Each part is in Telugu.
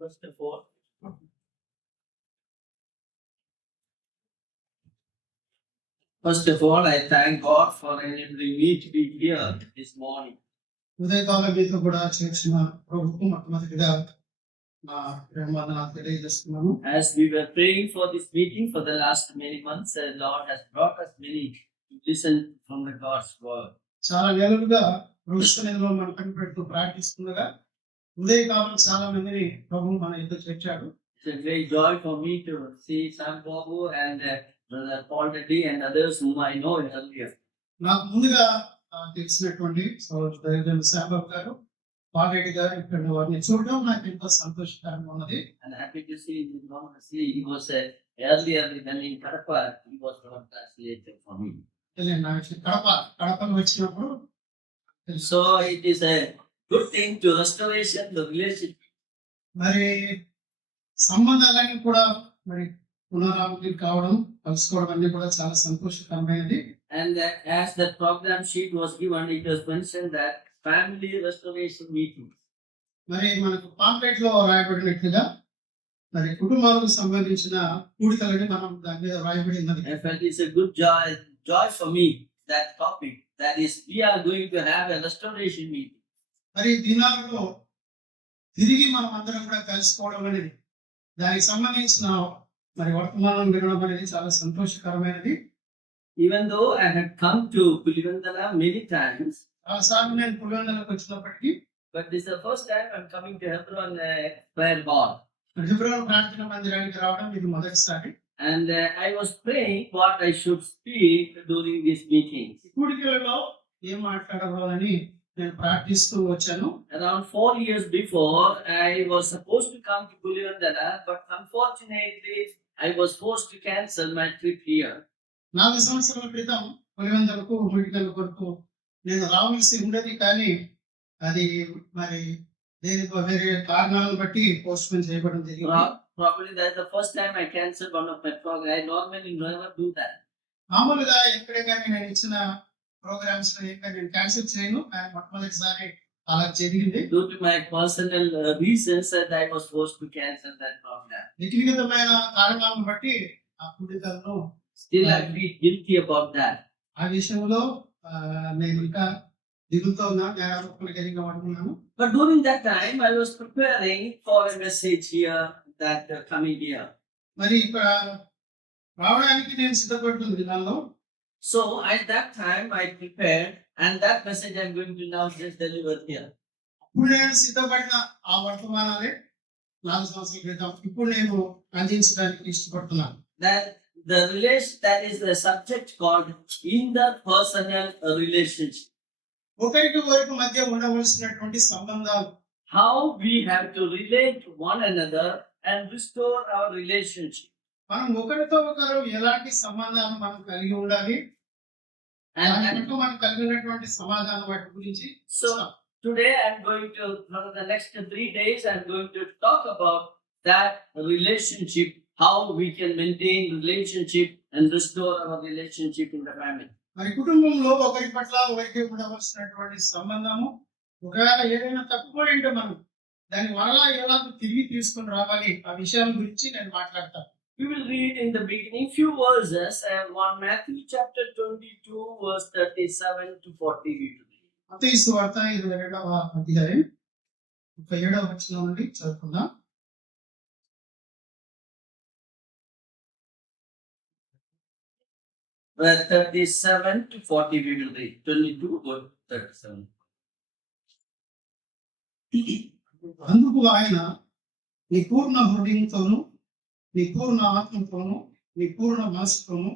First of all, I thank God for enabling me to be here this morning. ఉదయకాల మీతో కూడా చేర్చిన ప్రభుత్వం మొట్టమొదటిగా నా ప్రేమవందనాలు తెలియజేస్తున్నాను. As we were praying for this meeting for the last many months, the Lord has brought us many to listen from the God's word. చాలా నెలలుగా ప్రభుత్వంలో మనం కనిపెడుతూ ప్రార్థిస్తుండగా ఉదయకాలం చాలా మందిని ప్రభు మన ఎదురు చేర్చాడు. It's a great joy for me to see Sam Babu and Brother Paul Reddy and others whom I know earlier. నాకు ముందుగా తెలిసినటువంటి సోదరుడు శాంబాబు గారు, పాలరెడ్డి గారు ఇక్కడ వారిని చూడడం నాకు ఎంతో సంతోషకరంగా ఉన్నది. And happy to see him. He was earlier when in Kadapa, he was one translator for me. కడపకు వచ్చినప్పుడు So it is a good thing to restoration the relationship. మరి సంబంధాలన్నీ కూడా మరి పునరావృతి కావడం, కలుసుకోవడం అన్ని కూడా చాలా సంతోషకరమైనది. And as the program sheet was given, it was mentioned that family restoration meetings. మరి మనకు పాంప్లెట్ లో రాయబడినట్లుగా మరి కుటుంబాలకు సంబంధించిన కూడికలని మనం దాని మీద రాయబడి ఉన్నది. I felt it's a good joy for me, that topic, that is we are going to have a restoration meeting. మరి దినాలలో తిరిగి మనం అందరం కూడా కలుసుకోవడం అనేది, దానికి సంబంధించిన మరి వర్తమానం వినడం అనేది చాలా సంతోషకరమైనది. Even though I had come to Pulivandala many times, చాలాసార్లు నేను పులివెందులకు వచ్చినప్పటికీ, but this is the first time I'm coming to Hebron prayer hall. హెబ్రోను ప్రార్థనా మందిరానికి రావడం ఇది మొదటిసారి. And I was praying what I should speak during these meetings. కూడికలలో ఏం మాట్లాడాలని నేను ప్రార్థిస్తూ వచ్చాను. Around 4 years before, I was supposed to come to Pulivandala, but unfortunately, I was forced to cancel my trip here. 4 సంవత్సరాల క్రితం పులివెందులకు మీటింగ్ల కొరకు నేను రావాల్సి ఉండేది, కానీ అది మరి వేరే కారణాలను బట్టి పోస్ట్ పోన్ చేయబడడం జరిగింది. Probably that's the first time I canceled one of my programs. I normally never do that. మామూలుగా ఎక్కడే కానీ నేను ఇచ్చిన ప్రోగ్రామ్స్ నేను క్యాన్సిల్ చేయను, కానీ మొట్టమొదటిసారి అలా జరిగింది. Due to my personal reasons, that I was forced to cancel that program. వ్యక్తిగతమైన కారణాలను బట్టి ఆ కూడికలను Still, I feel guilty about that. ఆ విషయంలో నేను ఇంకా దిగులుతో ఉన్నా, నేరారోపణగా పడుతున్నాను. But during that time, I was preparing for a message here that coming here. మరి ఇక్కడ రావడానికి నేను సిద్ధపడుతున్న దినాల్లో, so at that time I prepared, and that message I'm going to now just deliver here. ఇప్పుడు నేను సిద్ధపడిన ఆ వర్తమానాలే 4 సంవత్సరాల క్రితం ఇప్పుడు నేను అందించడానికి ఇష్టపడుతున్నాను. That is the subject called interpersonal relationship. ఒకరికి ఒకరికి మధ్య ఉండవలసినటువంటి సంబంధాలు, how we have to relate to one another and restore our relationship. మనం ఒకరితో ఒకరు ఎలాంటి సంబంధాలు మనం కలిగి ఉండాలి, మనం కలిగి ఉన్నటువంటి సమాధానం వాటి గురించి. So today I'm going to, for the next 3 days, I'm going to talk about that relationship, how we can maintain relationship and restore our relationship in the family. మరి కుటుంబంలో ఒకరి పట్ల ఒకరికి ఉండవలసినటువంటి సంబంధము, ఒకవేళ ఏదైనా తప్పుపడి ఉంటే మనం దాన్ని మరలా ఎలా తిరిగి తీసుకొని రావాలి, ఆ విషయాల గురించి నేను మాట్లాడతాను. We will read in the beginning few verses, on Matthew chapter 22 verse 37 to 40. మత్తయి సువార్త 22వ అధ్యాయం 37వ వచనం నుండి చదువుకుందాం. Verse 37 to 40 we will read. 22 to 37. అందుకు ఆయన, నీ పూర్ణ హృదయంతోను, నీ పూర్ణ ఆత్మతోను, నీ పూర్ణ మనసుతోను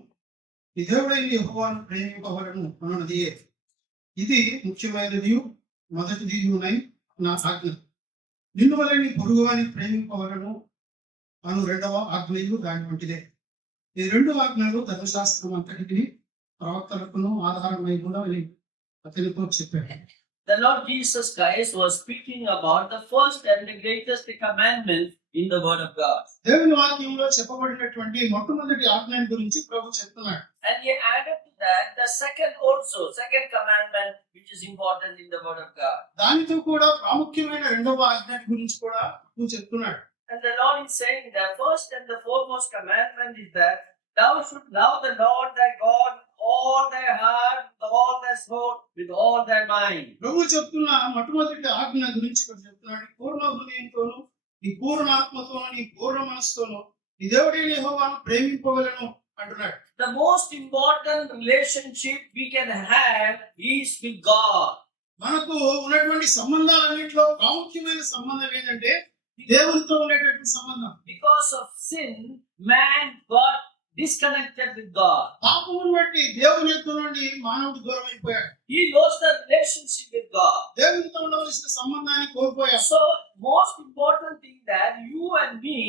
నీ దేవుడైన యెహోవాను ప్రేమింపవలెను అన్నది ఇది ముఖ్యమైనది, మొదటిది నా ఆజ్ఞ. నిన్ను వలె నీ పొరుగువాని ప్రేమింపవలెను అను రెండవ ఆజ్ఞయు దాని వంటిదే. ఈ 2 ఆజ్ఞలు ధర్మశాస్త్రం అంతటికి ప్రవక్తలకును ఆధారమై కూడా అతనితో చెప్పాడు. The Lord Jesus Christ was speaking about the first and the greatest commandment in the Word of God. దేవుని వాక్యంలో చెప్పబడినటువంటి మొట్టమొదటి ఆజ్ఞ గురించి ప్రభు చెప్తున్నాడు. And he added to that the second commandment which is important in the Word of God. దానితో కూడా ప్రాముఖ్యమైన రెండవ ఆజ్ఞ గురించి కూడా ప్రభు చెప్తున్నాడు. And the Lord is saying the first and the foremost commandment is that thou should love the Lord thy God with all thy heart, with all thy soul, with all thy mind. ప్రభు చెప్తున్న మొట్టమొదటి ఆజ్ఞ గురించి ఇక్కడ చెప్తున్నాడు. పూర్ణ హృదయంతోను, నీ పూర్ణ ఆత్మతోను, నీ పూర్ణ మనసుతోను నీ దేవుడైన యెహోవాను ప్రేమింపవలెను అంటున్నాడు. The most important relationship we can have is with God. మనకు ఉన్నటువంటి సంబంధాలన్నింటిలో ప్రాముఖ్యమైన సంబంధం ఏంటంటే దేవునితో ఉండేటటువంటి సంబంధం. Because of sin, man got disconnected with God. పాపమును బట్టి దేవుని యొద్ద నుండి మానవుడు దూరం అయిపోయాడు. He lost the relationship with God. దేవునితో ఉండవలసిన సంబంధాన్ని కోల్పోయాడు. So, most important thing that you and me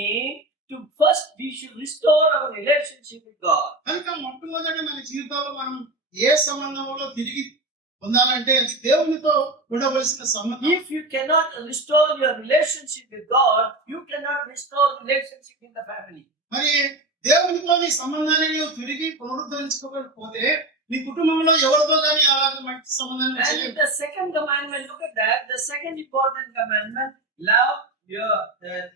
to first we should restore our relationship with God. కనుక మొట్టమొదటి మన జీవితంలో మనం ఏ సంబంధంలో తిరిగి పొందాలంటే అది దేవునితో ఉండవలసిన సంబంధం. If you cannot restore your relationship with God, you cannot restore relationship in the family. మరి దేవునితో నీ సంబంధాన్ని నీవు తిరిగి పునరుద్ధరించుకోకపోతే నీ కుటుంబంలో ఎవరితో కానీ అలాగే మంచి సంబంధాన్ని And చేయలేవు. the second commandment, look at that. The second important commandment, love your.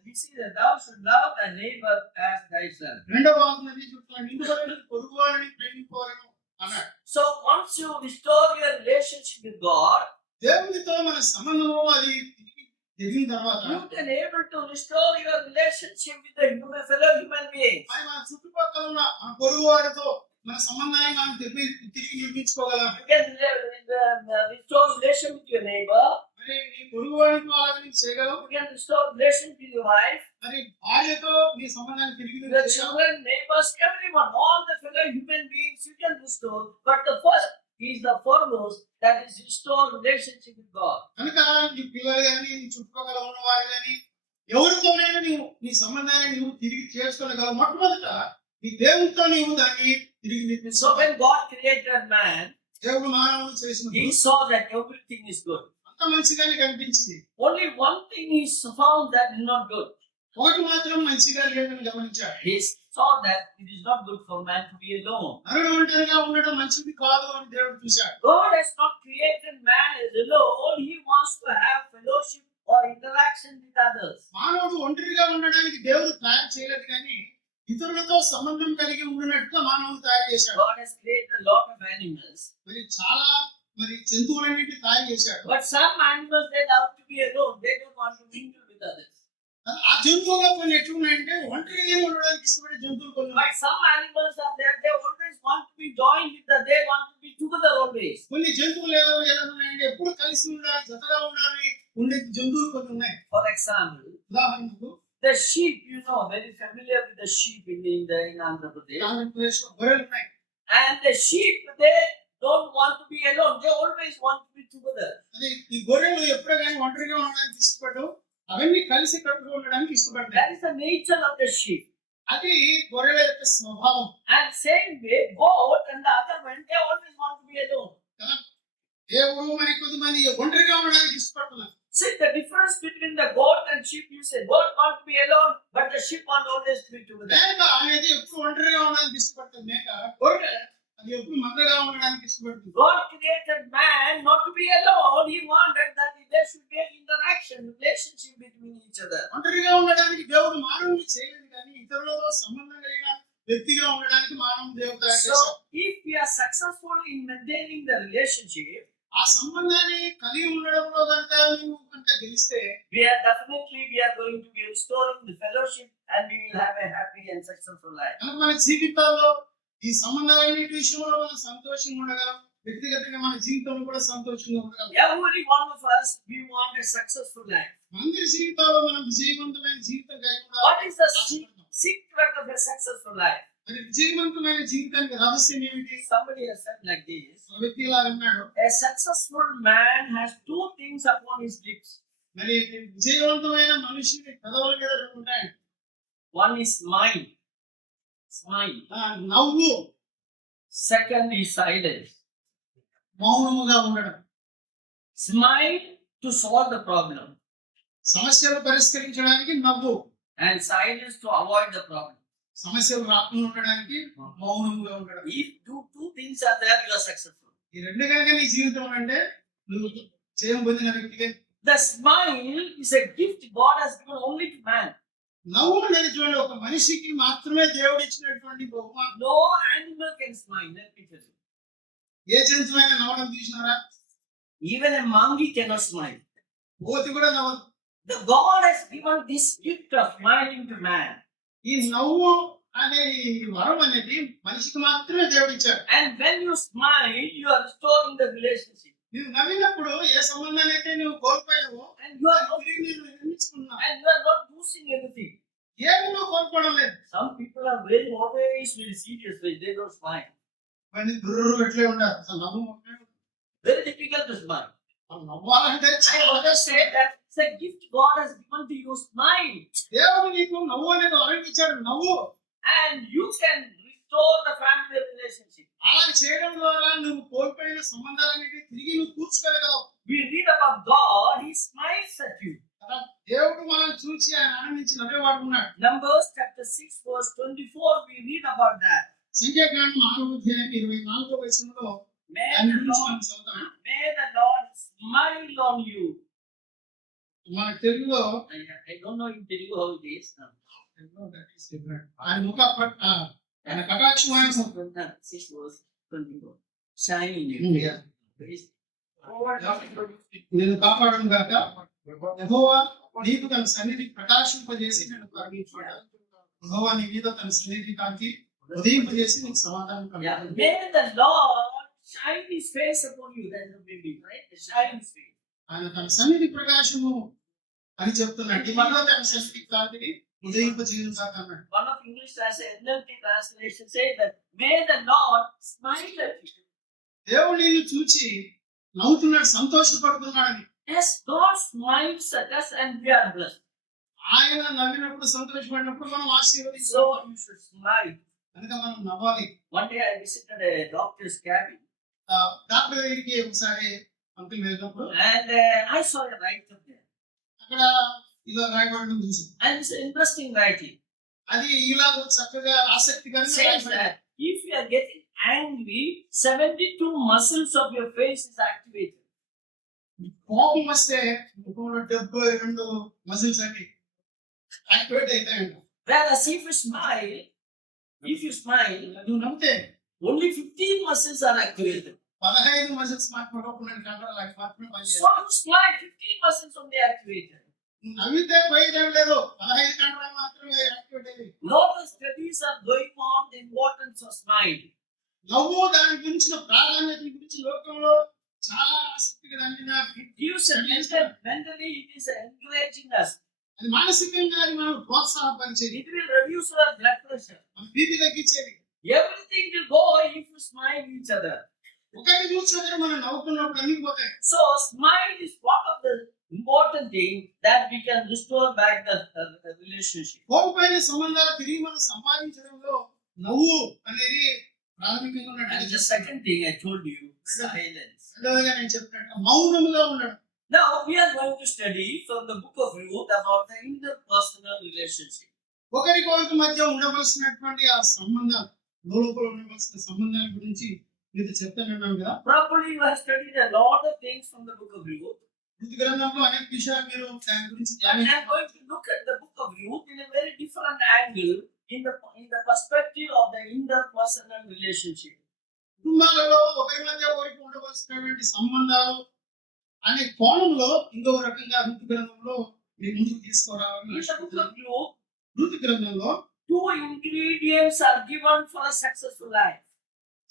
We see that thou should love thy neighbor as thyself. రెండవ ఆజ్ఞ చెప్తున్నాడు, ఇందువల్ల పొరుగువారిని ప్రేమించుకోవాలను అన్నాడు. So once you restore your relationship with God, దేవునితో మన సంబంధము అది తిరిగి తిరిగిన తర్వాత you can able to restore your relationship with the fellow human beings. మన చుట్టుపక్కల ఉన్న మన పొరుగు వారితో మన సంబంధాన్ని మనం తిరిగి నిర్మించుకోగలం. You can restore relation with your neighbor. మరి నీ పొరుగు వారితో అలాగే నీవు చేయగలవు. You can restore relation with your wife, మరి భార్యతో నీ సంబంధాన్ని తిరిగి your చేయగలవు. children, neighbors, everyone, all the fellow human beings you can restore. But the first is the foremost, that is restore relationship with God. కనుక నీ పిల్లలు కానీ నీ చుట్టుపక్కల ఉన్న వారు కానీ ఎవరితోనైనా నీవు నీ సంబంధాన్ని నువ్వు తిరిగి చేసుకోగలవు. మొట్టమొదట నీ దేవునితో నీవు దాన్ని తిరిగి So నిర్మించుకో. when God created man, దేవుడు మానవుడు చేసిన he saw that everything is good. అంత మంచిగానే కనిపించింది. Only one thing he found that is not good. ఒకటి మాత్రం మంచిగా లేదని గమనించాడు. He saw that it is not good for man to be alone. నరుడు ఒంటరిగా ఉండడం మంచిది కాదు అని దేవుడు చూశాడు. God has not created man as alone. He wants to have fellowship or interaction with others. మానవుడు ఒంటరిగా ఉండడానికి దేవుడు తయారు చేయలేదు కానీ ఇతరులతో సంబంధం కలిగి ఉండినట్టుగా మానవుడు తయారు చేశాడు. God has created a lot of animals. మరి చాలా జంతువులన్నింటినీ తయారు చేశాడు. But some animals, they love to be alone. They don't want to mingle with others. ఆ జంతువుల్లో కొన్ని ఎట్లున్నాయంటే ఒంటరిగా ఉండడానికి ఇష్టపడే జంతువులు కొన్ని ఉన్నాయి. But some animals are there. They always want to be joined with the. They want to be together always. కొన్ని జంతువులు ఎలా ఉన్నాయంటే ఎప్పుడు కలిసి ఉండాలి, జతగా ఉండాలి ఉండే జంతువులు కొన్ని ఉన్నాయి. For example, ఉదాహరణకు the sheep. You know, very familiar with the sheep in Andhra Pradesh. ఆంధ్రప్రదేశ్లో గొర్రెలు ఉన్నాయి. And the sheep, they don't want to be alone. They always want to be together. అది ఈ గొర్రెలు ఎప్పుడు కానీ ఒంటరిగా ఉండడానికి ఇష్టపడవు. అవన్నీ కలిసి కట్టుగా ఉండడానికి ఇష్టపడతాయి. That is the nature of the sheep. అది గొర్రెల యొక్క స్వభావం. And same way, goat and the other one, they always want to be alone. దేవుడు మరి కొంతమంది ఒంటరిగా ఉండడానికి ఇష్టపడుతున్నారు. See the difference between the goat and sheep. You say goat want to be alone, but the sheep want always to be together. మేక అనేది ఎప్పుడు ఒంటరిగా ఉండడానికి ఇష్టపడుతుంది. మేక గొర్రె అది ఎప్పుడు మందగా ఉండడానికి ఇష్టపడుతుంది. God created man not to be alone. He wanted that there should be an interaction, relationship between each other. ఒంటరిగా ఉండడానికి దేవుడు మానవుని చేయలేదు కానీ ఇతరులతో సంబంధం కలిగిన వ్యక్తిగా ఉండడానికి మానవుని దేవుడు తయారు So, చేశాడు. if we are successful in maintaining the relationship, ఆ సంబంధాన్ని కలిగి ఉండడంలో కనుక నువ్వు కనుక గెలిస్తే we are going to be restoring the fellowship, and we will have a happy and successful life. కనుక మన జీవితాల్లో ఈ సంబంధాలన్నిటి విషయంలో మనం సంతోషంగా ఉండగలం. వ్యక్తిగతంగా మన జీవితంలో కూడా సంతోషంగా ఉండగలం. Every one of us, we want a successful life. అందరి జీవితాల్లో మనం విజయవంతమైన జీవితం కలిగి What is the ఉండాలి. secret of a successful life? మరి విజయవంతమైన జీవితానికి రహస్యం ఏమిటి? Somebody has said like this: ఒక వ్యక్తి ఇలా అన్నాడు, a successful man has two things upon his lips. మరి విజయవంతమైన మనిషిని పెదవుల మీద రెండు ఉంటాయి. One is smile. నవ్వు. Second is silence. మౌనముగా ఉండడం. Smile to solve the problem, సమస్యలు పరిష్కరించడానికి నవ్వు. and silence to avoid the problem. సమస్యలు రాకుండా ఉండడానికి మౌనముగా ఉండడం. If two things are there, you are successful. ఈ రెండు కనుక నీ జీవితం అంటే నువ్వు జయం పొందిన వ్యక్తిగా. The smile is a gift God has given only to man. నవ్వు అనేది చూడండి ఒక మనిషికి మాత్రమే దేవుడు ఇచ్చినటువంటి బహుమానం. No animal can smile. Let me tell you. ఏ జంతువైనా నవ్వడం చూసినారా? Even a monkey cannot smile. కోతి కూడా నవ్వదు. The God has given this gift of smiling to man. ఈ నవ్వు అనే ఈ వరం అనేది మనిషికి మాత్రమే దేవుడు ఇచ్చాడు. And when you smile, you are restoring the relationship. నువ్వు నవ్వినప్పుడు ఏ సంబంధాన్ని అయితే నువ్వు కోల్పోయావో And you are not, తిరిగి నువ్వు నిర్మించుకున్నావు. and you are not losing anything. ఏమి నువ్వు కోల్పోవడం లేదు. Some people are very always very serious when they don't smile. మరి గుర్రు ఎట్లే ఉండాలి. అసలు నవ్వు మొక్కే ఉండదు. Very difficult to smile. మనం నవ్వాలంటే I చాలా want to say that it's a gift God has given to you. Smile. దేవుడు నీకు నవ్వు అనేది వరం ఇచ్చాడు. నవ్వు And you can restore the family relationship. అలా చేయడం ద్వారా నువ్వు కోల్పోయిన సంబంధాలన్నిటి తిరిగి నువ్వు కూర్చోగలగలవు. We read about God, He smiles at you. కదా, దేవుడు మనం చూసి ఆయన ఆనందించి నవ్వేవాడు ఉన్నాడు. Numbers chapter 6 verse 24, we read about that. సంఖ్యాకాండం 6:24 వచనంలో May దాని the గురించి Lord, మనం చదువుతాం. may the Lord smile on you. మన తెలుగులో I don't know in Telugu how it is. ఆయన ముఖ ఆయన కటాక్షం ఆయన 6 verse 24. Shine in you. Yeah. Praise. నేను కాపాడను గాక యెహోవా నీకు తన సన్నిధి ప్రకాశింపజేసి నేను కరుణించున్నాడు. యెహోవా నీ మీద తన సన్నిధి కాంతి ఉదయింపజేసి నీకు సమాధానం Yeah. కలుగును. May the Lord shine His face upon you. That's the baby, right? Shine His face. ఆయన తన సన్నిధి ప్రకాశము అని చెప్తున్నాడు. నీ మీద తన సన్నిధి కాంతిని ఉదయింపజేయుగాక అన్నాడు. One of English NLT translation say that may the Lord smile at you. దేవుడు నిన్ను చూచి నవ్వుతున్నాడు, సంతోషపడుతున్నాడని. Yes, God smiles at us and we are blessed. ఆయన నవ్వినప్పుడు సంతోషపడినప్పుడు మనం So ఆశీర్వదించాలి. you should smile. కనుక మనం నవ్వాలి. One day I visited a doctor's cabin doctor దగ్గరికి ఒకసారి పంపిణీ వెళ్ళినప్పుడు and I saw a writer there. అక్కడ ఇలా రాయబడడం చూసాను. And it's an interesting writing. అది ఇలా చక్కగా ఆసక్తికరంగా Says రాయబడింది. that if you are getting angry, 72 muscles of your face is activated. కోపం వస్తే ముఖంలో 72 మజిల్స్ అన్ని యాక్టివేట్ అవుతాయంట. Whereas if you smile, నువ్వు నవ్వుతే only 15 muscles are activated. 15 muscles మాత్రమే కంట్రోల్ అవి మాత్రమే పనిచేస్తాయి. So you smile, 15 muscles only activated. నువ్వు నవ్వితే పోయేదేం లేదు, 15 కంట్రోల్ మాత్రమే యాక్టివేట్ అయ్యాయి. Lot of studies are going on the importance of smile. నవ్వు దాని గురించిన ప్రాధాన్యత గురించి లోకంలో చాలా ఆసక్తిగా దానిన It gives a mentally it is encouraging us. అది మానసికంగా అది మనం ప్రోత్సాహపరిచేది, It will reduce our blood pressure. మన బీపీ తగ్గించేది. Everything will go if you smile each other. ఒకటి చూసి మనం నవ్వుకున్నప్పుడు అన్ని పోతాయి. So smile is one of the important thing that we can restore back the relationship. కోల్పోయిన సంబంధాలు తిరిగి మనం సంపాదించడంలో నవ్వు అనేది ప్రాథమికంగా And ఉన్నట్టు. the second thing I told you, silence. రెండవదిగా నేను చెప్పినట్టు మౌనముగా ఉండడం. Now we are going to study from the book of Ruth about the interpersonal relationship. ఒకరికొకరి మధ్య ఉండవలసినటువంటి ఆ సంబంధాలు, లోపల ఉండవలసిన సంబంధాల గురించి మీరు చెప్తానన్నాను కదా. Probably you have studied a lot of things from the book of Ruth. వృత్తి గ్రంథంలో అనేక విషయాలు మీరు దాని గురించి And I am going to look at the book of Ruth in a very different angle in the perspective of the interpersonal relationship. కుటుంబాలలో ఒకరి మధ్య ఒకరికి ఉండవలసినటువంటి సంబంధాలు అనే కోణంలో ఇంకో రకంగా వృత్తి గ్రంథంలో మీరు ముందుకు తీసుకురావాలని In the book of Ruth, వృత్తి గ్రంథంలో 2 ingredients are given for a successful life.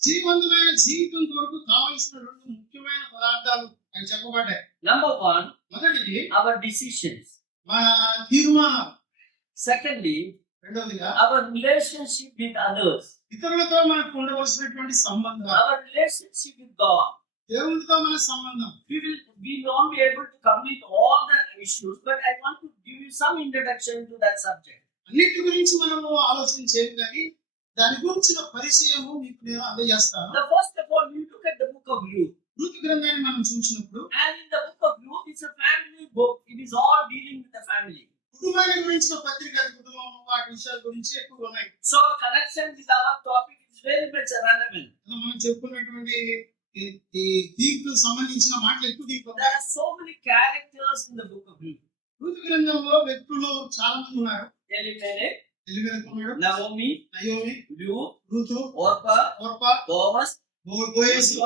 జీవంతమైన జీవితం కొరకు కావలసిన 2 ముఖ్యమైన పదార్థాలు అవి చెప్పబడ్డాయి. Number 1, మొదటిది our decisions. మన తీర్మానాలు. Secondly, రెండవదిగా our relationship with others. ఇతరులతో మనకు ఉండవలసినటువంటి సంబంధాలు. Our relationship with God. దేవునితో మన సంబంధం. We won't be able to complete all the issues, but I want to give you some introduction to that subject. అన్నిటి గురించి మనము ఆలోచన చేయం కానీ దాని గురించిన పరిచయము మీకు నేను అందజేస్తాను. The first of all, we look at the book of Ruth. వృత్తి గ్రంథాన్ని మనం చూసినప్పుడు And in the book of Ruth, it's a family book. It is all dealing with the family. కుటుంబాన్ని గురించిన పత్రిక, కుటుంబం వాటి విషయాల గురించి ఎక్కువ ఉన్నాయి. So connection with our topic is very much relevant. మనం చెప్పుకున్నటువంటి ఈ తీర్పుకు సంబంధించిన మాటలు ఎక్కువ దీంట్లో There are so many characters in the book of Ruth. వృత్తి గ్రంథంలో వ్యక్తులు చాలా మంది ఉన్నారు. Elimelech, ఎలిమెలెకు ఉన్నాడు, Naomi, Naomi, Ruth, Ruth, Orpah, Orpah, Boaz, బోయసు,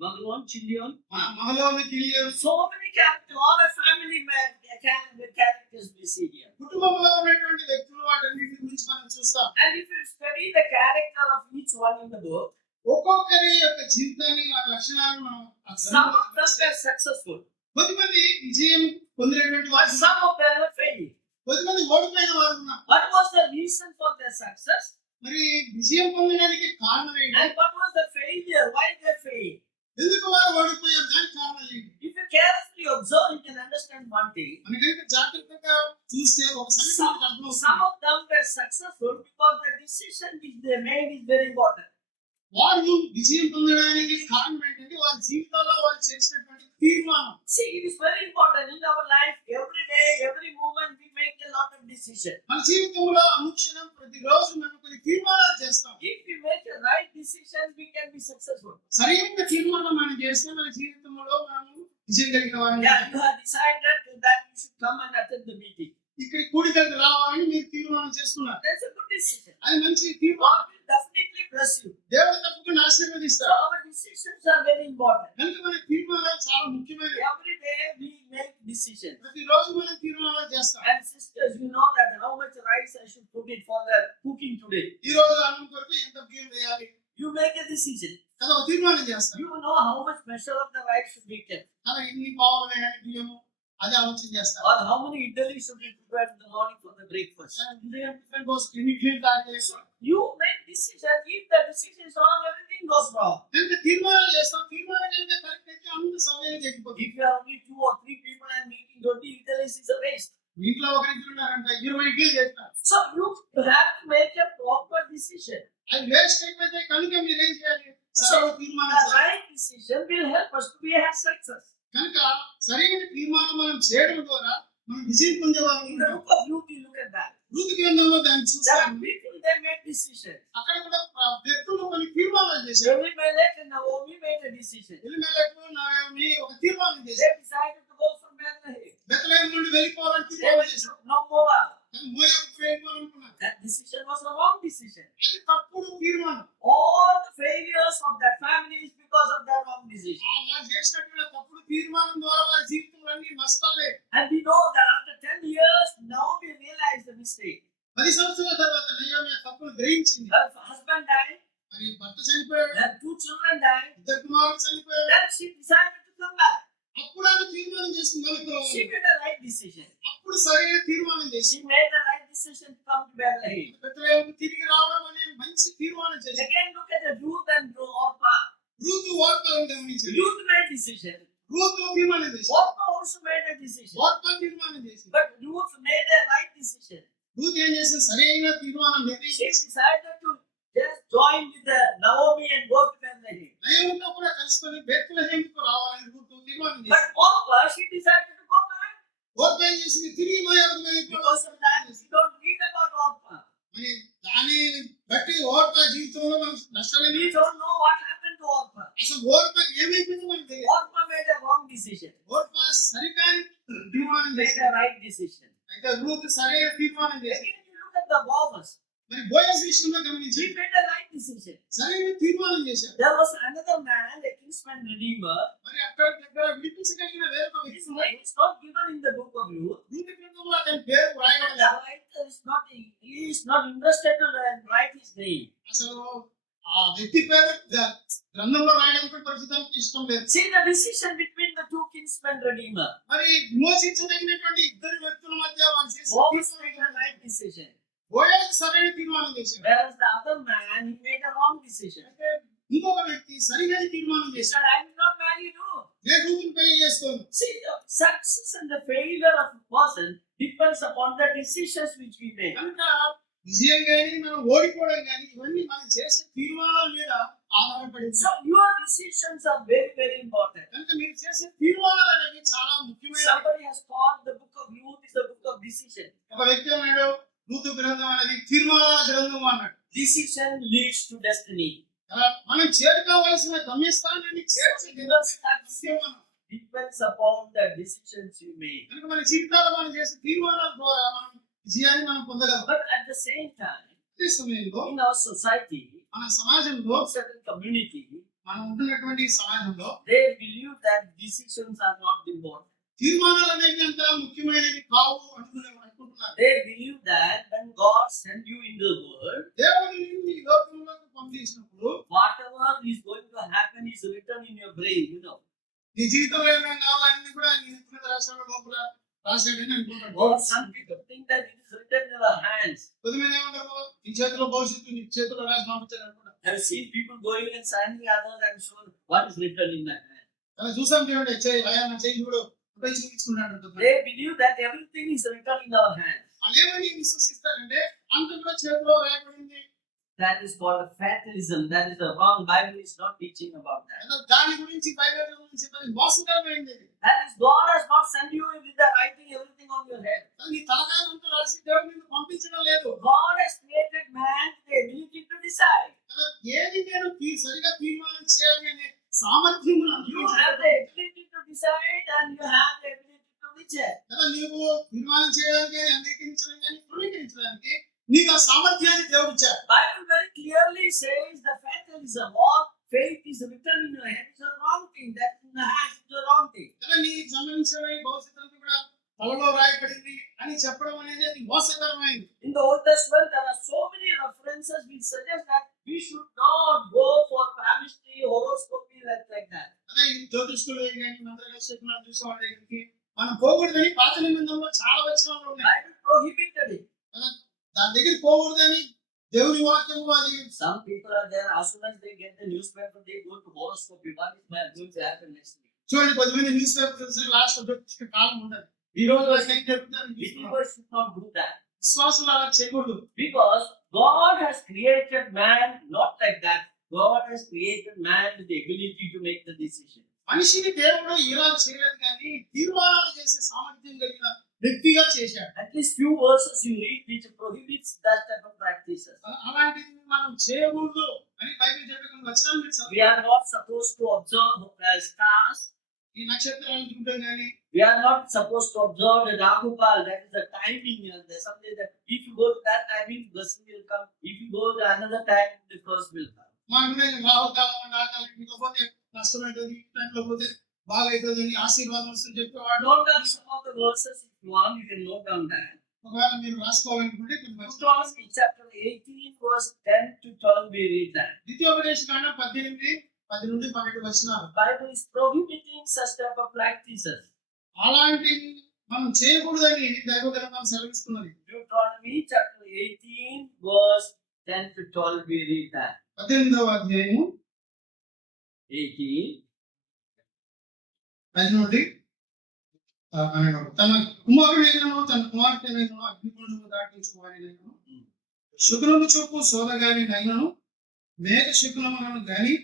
Maglon, Chilion. మహలోను, కిలియోను, So many characters, all the family men, characters we see here. కుటుంబంలో ఉన్నటువంటి వ్యక్తులు వాటన్నిటి గురించి మనం చూస్తాం. And if you study the character of each one in the book, ఒక్కొక్కరి యొక్క జీవితాన్ని వారి లక్షణాలను మనం ఆ some గ్రంథంలో of them were successful, కొద్దిమంది విజయం పొందినటువంటి but వారు, some of them were failing. కొద్దిమంది ఓడిపోయిన వారు ఉన్నారు. What was the reason for their success? మరి విజయం పొందడానికి కారణం ఏంటి? And what was the failure? Why they failed? ఎందుకు వారు ఓడిపోయారు? దానికి కారణాలు ఏంటి? If you carefully observe, you can understand one thing. మనకంటే జాగ్రత్తగా చూస్తే ఒక సంగతి మనకు Some అర్థమవుతుంది. of them were successful because the decision which they made is very important. వారు విజయం పొందడానికి కారణం ఏంటంటే వారి జీవితాల్లో వారు చేసినటువంటి తీర్మానం. See, it is very important in our life. Every day, every moment, we make a lot of decisions. మన జీవితంలో అనుక్షణం ప్రతిరోజు మనం కొన్ని తీర్మానాలు చేస్తాం. If we make a right decision, we can be successful. సరైన తీర్మానం మనం చేస్తే మన జీవితంలో మనం విజయం కలిగిన వారిని. Yeah, you have decided that you should come and attend the meeting. ఇక్కడ కూడికలకు రావాలని మీరు తీర్మానం చేసుకున్నారు. That's a good decision. అది మంచి తీర్మానం. God will definitely bless you. దేవుడు తప్పకుండా So ఆశీర్వదిస్తారు. our decisions are very important. కనుక మన తీర్మానాలు చాలా ముఖ్యమైనవి. Every day we make decisions. ప్రతిరోజు మనం తీర్మానాలు చేస్తాం. And sisters, you know that how much rice I should put it for the cooking today. ఈ రోజు అన్నం కొరకు ఎంత బియ్యం వేయాలి You make a decision. అది ఒక తీర్మానం చేస్తాం. You know how much measure of the rice should be kept. అలా ఎన్ని పావులు వేయాలి బియ్యము అది ఆలోచన చేస్తాం. Or how many idli should be prepared in the morning for the breakfast. ఉదయం టిఫిన్ కోసం ఎన్ని ఇడ్లీలు తయారు చేస్తాం. You make decision. If the decision is wrong, everything goes wrong. కనుక తీర్మానాలు చేస్తాం. తీర్మానం కనుక కరెక్ట్ అయితే అంత సమయం జరిగిపోతుంది. If you are only 2 or 3 people and making 20 idlis is a waste. మీ ఇంట్లో ఒకరిద్దరు ఉన్నారంట 20 ఇడ్లీలు చేస్తారు. So you have to make a proper decision. అది వేస్ట్ అయిపోతే కనుక మీరు ఏం చేయాలి? So సరైన తీర్మానం the చేయాలి. right decision will help us to be a success. కనుక సరైన తీర్మానం మనం చేయడం ద్వారా మనం విజయం పొందేవారు. In the book of Ruth, you look at that. ఋతు గ్రంథంలో దాన్ని There are చూస్తాము. people they made decisions. అక్కడ కూడా వ్యక్తులు కొన్ని తీర్మానాలు చేశారు. Elimelech and Naomi made a decision. Elimelech Naomi ఒక తీర్మానం చేశారు. They decided to go from Bethlehem. Bethlehem నుండి వెళ్ళిపోవాలని They తీర్మానం went చేశారు. to no Moab. కానీ మోయాబుకు వెళ్ళిపోవాలనుకున్నారు. That decision was the wrong decision. అది తప్పుడు తీర్మానం. All the failures of that family is because of their wrong decision. వారు చేసినటువంటి తప్పుడు తీర్మానం ద్వారా వారి జీవితంలో అన్ని నష్టాలే. And we know that after 10 years, Naomi realized the mistake. 10 సంవత్సరాల తర్వాత నయోమి ఆ తప్పును గ్రహించింది. Her husband died, మరి భర్త చనిపోయాడు, her 2 children died. ఇద్దరు కుమారులు చనిపోయాడు. Then she decided to come back. అప్పుడు ఆమె తీర్మానం చేసింది She వెళ్ళిపోవాలి. made a right decision. అప్పుడు సరైన తీర్మానం చేసి She made the right decision to come to Bethlehem. బెత్లెహేముకు తిరిగి రావడం అనే మంచి తీర్మానం చేసింది. Again, look at the Ruth and Orpah. Ruth ఓర్పాను గమనించింది. Ruth made decision. రూతు తీర్మానం చేసింది. Orpah also made a decision. Orpah తీర్మానం చేసింది. But Ruth made a right decision. Ruth ఏం చేసింది? సరైన తీర్మానం She నిర్ణయించి decided to just join with the Naomi and go to Bethlehem. నయోమితో కూడా కలుసుకొని బెత్లెహేముకు రావాలని రూతు తీర్మానం But చేసింది. Orpah, she decided to go back. Orpah ఏం చేసింది? తిరిగి మోయాబుకు వెళ్ళిపోవాలి. Because of that, we don't read about Orpah. మరి దాన్ని బట్టి ఓర్పా జీవితంలో మనకు నష్టాలేమి. We don't know what happened to Orpah. అసలు ఓర్పాకి ఏమైపోయిందో మనకు తెలియదు. Orpah made a wrong decision. Orpah సరికాని తీర్మానం Made చేసింది. a right decision. అయితే రూతు సరైన తీర్మానం చేసింది. Again, you look at the Boaz. మరి బోయస్ విషయంలో గమనించి He made a right decision. సరైన తీర్మానం చేశారు. There was another man, a kinsman redeemer. మరి అక్కడ దగ్గర విడిపించగలిగిన వేరొక His వ్యక్తి name is not given in the book of Ruth. Ruth గ్రంథంలో అతని పేరు And వ్రాయబడలేదు. the writer is not, he is not interested to write his name. అసలు ఆ వ్యక్తి పేరు గ్రంథంలో రాయడానికి పరిస్థితానికి ఇష్టం లేదు. See the decision between the two kinsmen redeemer. మరి విమోచించదగినటువంటి ఇద్దరు వ్యక్తుల మధ్య వారు చేసిన Boaz తీర్మానం made a right decision. బోయస్ సరైన తీర్మానం చేశాడు. Whereas the other man, he made a wrong decision. అంటే ఇంకొక వ్యక్తి సరిగా తీర్మానం He చేశాడు. said, I will not marry you. నేను రూతుని పెళ్లి చేసుకోను. See, the success and the failure of a person depends upon the decisions which we make. కనుక విజయం కానీ మనం ఓడిపోవడం కానీ ఇవన్నీ మనం చేసే తీర్మానాల మీద ఆధారపడి So ఉంటాయి. your decisions are very, very important. కనుక మీరు చేసే తీర్మానాలు అనేవి చాలా ముఖ్యమైన. Somebody has taught the book of Ruth is the book of decision. ఒక వ్యక్తి అన్నాడు రూతు గ్రంథం అనేది తీర్మానాల గ్రంథం అన్నాడు. Decision leads to destiny. అలా మనం చేరుకోవాల్సిన గమ్యస్థానాన్ని చేర్చే తీర్మానం. Depends upon the decisions you make. కనుక మన జీవితాల్లో మనం చేసే తీర్మానాల ద్వారా మనం విజయాన్ని మనం పొందగలం. But at the same time, అదే సమయంలో in our society, మన సమాజంలో, in certain community, మనం ఉంటున్నటువంటి ఈ సమాజంలో they believe that decisions are not important. తీర్మానాలు అనేవి అంత ముఖ్యమైనవి కావు అనుకుంటున్నారు. They believe that when God sent you in the world, దేవుడు నిన్ను ఈ లోకంలోకి పంపించినప్పుడు whatever is going to happen is written in your brain, you know. నీ జీవితంలో ఏమేమి కావాలన్నీ కూడా నీ నెత్తి మీద రాశాడు, లోపల రాశాడని అనుకుంటాడు. Or some people think that it is written in our hands. కొద్దిమంది ఏమంటారు, నీ చేతిలో భవిష్యత్తు నీ చేతిలో రాసి పంపించాడు అనుకుంటారు. I've seen people going and signing others and so what is written in my hand. అలా చూసాం చూడండి, చేయి ఆయన చేయి చూడు ఉపయోగ చూపించుకున్నాడు అంటున్నారు. They believe that everything is written in our hands. అదేమని విశ్వసిస్తారంటే అంత కూడా చేతిలో రాయబడింది. That is called a fatalism. That is the wrong. Bible is not teaching about that. దాని గురించి బైబిల్ గురించి మోసకరమైంది. That is, God has not sent you with the writing everything on your head. నీ తలకాయలంతా రాసి దేవుడి మీద పంపించడం లేదు. God has created man with the ability to decide. ఏది నేను సరిగా తీర్మానం చేయాలి అనే సామర్థ్యం You have the ability to decide and you have the ability to reject. నీవు తీర్మానం చేయడానికి, అంగీకరించడం కానీ ధృవీకరించడానికి నీకు ఆ సామర్థ్యాన్ని దేవుడు ఇచ్చాడు. Bible very clearly says the fatalism or faith is written in your head is a wrong thing. That in the hands is a wrong thing. నీకు సంబంధించిన భవిష్యత్తు అంతా కూడా తలలో రాయబడింది అని చెప్పడం అనేది అది మోసకరమైంది. In the Old Testament, there are so many references which suggest that we should not go for palmistry, horoscopy, like that. అదే ఈ జ్యోతిష్కులు కానీ మంత్రశాస్త్రం చూసేవాళ్ళ దగ్గరికి మనం పోకూడదని పాత నిబంధనలో చాలా వచనాలు ఉన్నాయి. Bible prohibited it. దాని దగ్గర పోకూడదని దేవుని వాక్యము అది. Some people are there, as soon as they get the newspaper, they go to horoscopy. What is going to happen next week? చూడండి, 10 న్యూస్ పేపర్ చూసి లాస్ట్ జ్యోతిష్క కాలం ఉండదు. ఈ రోజు ఏం జరుగుతుంది? Believers should not do that. విశ్వాసులు అలా చేయకూడదు. Because God has created man not like that. God has created man with the ability to make the decision. మనిషిని దేవుడు ఇలా చేయలేదు కానీ తీర్మానాలు చేసే సామర్థ్యం కలిగిన వ్యక్తిగా చేశాడు. At least few verses you read which prohibits that type of practices. అలాంటిది మనం చేయకూడదు అని బైబిల్ చెప్పిన వచనాలు మీరు We చదవండి. are not supposed to observe stars. ఈ నక్షత్రాలను చూడడం కానీ, We are not supposed to observe the Rahupal. That is the timing. There's something that if you go to that timing, blessing will come. If you go to another time, the curse will come. మా రాహుకాలం నాకాలం ఇంట్లో పోతే నష్టమవుతుంది, ఈ టైంలో పోతే బాగా అవుతుంది అని ఆశీర్వాదం వస్తుంది చెప్పేవాడు. Note down some of the verses if you want. You can note down that. ఒకవేళ మీరు రాసుకోవాలనుకుంటే కొన్ని వచనాలు. Deuteronomy chapter 18, verse 10 to 12, we read that. ద్వితీయోపదేశకాండం 18:10 నుండి 12 వచనాలు. Bible is prohibiting such type of practices. అలాంటి మనం చేయకూడదని దైవగ్రంథం సెలవిస్తున్నది. Deuteronomy chapter 18, verse 10 to 12, we read that. 18వ అధ్యాయము 18. 10 నుండి తన కుమారుడైనను తన కుమార్తెనైనను అగ్నిగుండము దాటించు వారినైనను శకునము చూపు సోదగాని నైనను మేఘ శకునములను గాని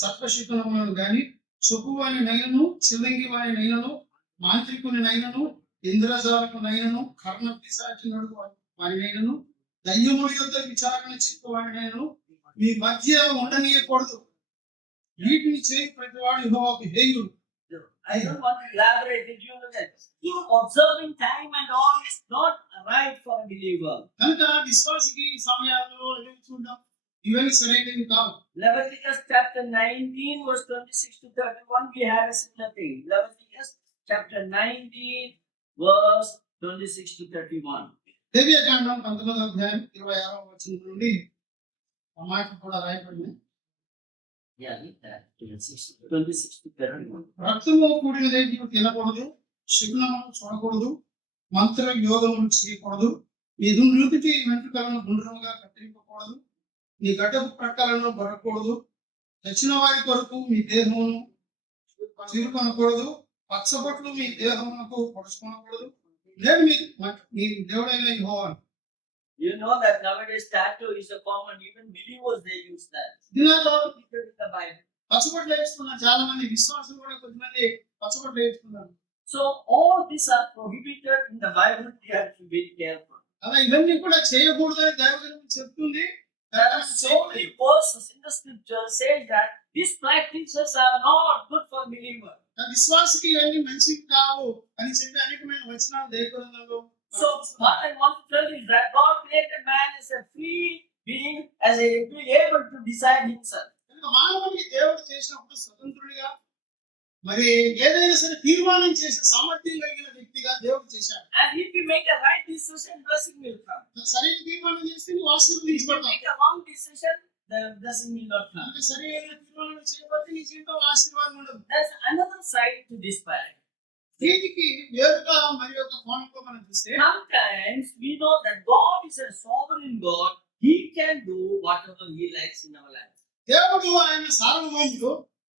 సర్ప శకునములను గాని చొప్పు వాని నైనను చిల్లంగి వాని నైనను మాంత్రికుని నైనను ఇంద్రజాలకు నైనను కర్ణ పిశాచి నడుగు వాని నైనను దయ్యముడి యొక్క విచారణ చెప్పు వాని నైనను మీ మధ్య ఉండనీయకూడదు. వీటిని చేయి ప్రతివాడు యెహోవాకు హేయుడు. I don't want to elaborate. Did you look at you observing time and all is not right for a believer. కనుక విశ్వాసికి ఈ సమయాల్లో చూడడం ఇవన్నీ సరైనవి కావు. Leviticus chapter 19, verse 26 to 31, we have a similar thing. Leviticus chapter 19, verse 26 to 31. లేవియకాండం 19వ అధ్యాయం 26వ వచనం నుండి ఆ మాట కూడా రాయబడింది. Yeah, read that. 26 to 31. రక్తము కూడినదేది తినకూడదు, శకునమును చూడకూడదు, మంత్ర యోగములు చేయకూడదు, నీ నుదుటి వెంట్రుకలను గుండ్రముగా కత్తిరింపకూడదు, నీ గడ్డపు ప్రక్కలను బొరకూడదు, చచ్చిన వారి కొరకు మీ దేహమును చిరుకొనకూడదు, పచ్చబొట్లు మీ దేహమునకు పొడుచుకొనకూడదు. లేదు మీ దేవుడైన యెహోవా. You know that nowadays tattoo is a common, even believers they use that. దినాల్లో People in the Bible. పచ్చబొట్లు వేసుకున్నారు, చాలా మంది విశ్వాసులు కూడా కొంతమంది పచ్చబొట్లు వేసుకున్నారు. So all these are prohibited in the Bible. We have to be careful. అలా ఇవన్నీ కూడా చేయకూడదని దైవగ్రంథం చెప్తుంది. There are so many verses in the scripture saying that these practices are not good for believers. విశ్వాసకి ఇవన్నీ మంచివి కావు అని చెప్పి అనేకమైన వచనాలు దైవగ్రంథంలో So what I want to tell you is that God created man as a free being, as a being able to decide himself. కనుక మానవునికి దేవుడు చేసినప్పుడు స్వతంత్రుడిగా మరి ఏదైనా సరే తీర్మానం చేసే సామర్థ్యం కలిగిన వ్యక్తిగా దేవుడు చేశాడు. And if you make a right decision, blessing will come. సరైన తీర్మానం చేస్తే నువ్వు If you ఆశీర్వదించబడతావు. make a wrong decision, the blessing will not come. అంటే సరైన తీర్మానం చేయకపోతే నీ జీవితంలో ఆశీర్వాదం ఉండదు. There's another side to this paradigm. దీనికి వేరుగా మరి ఒక కోణంలో మనం చూస్తే Sometimes we know that God is a sovereign God. He can do whatever He likes in our life. దేవుడు ఆయన సార్వభౌముడు.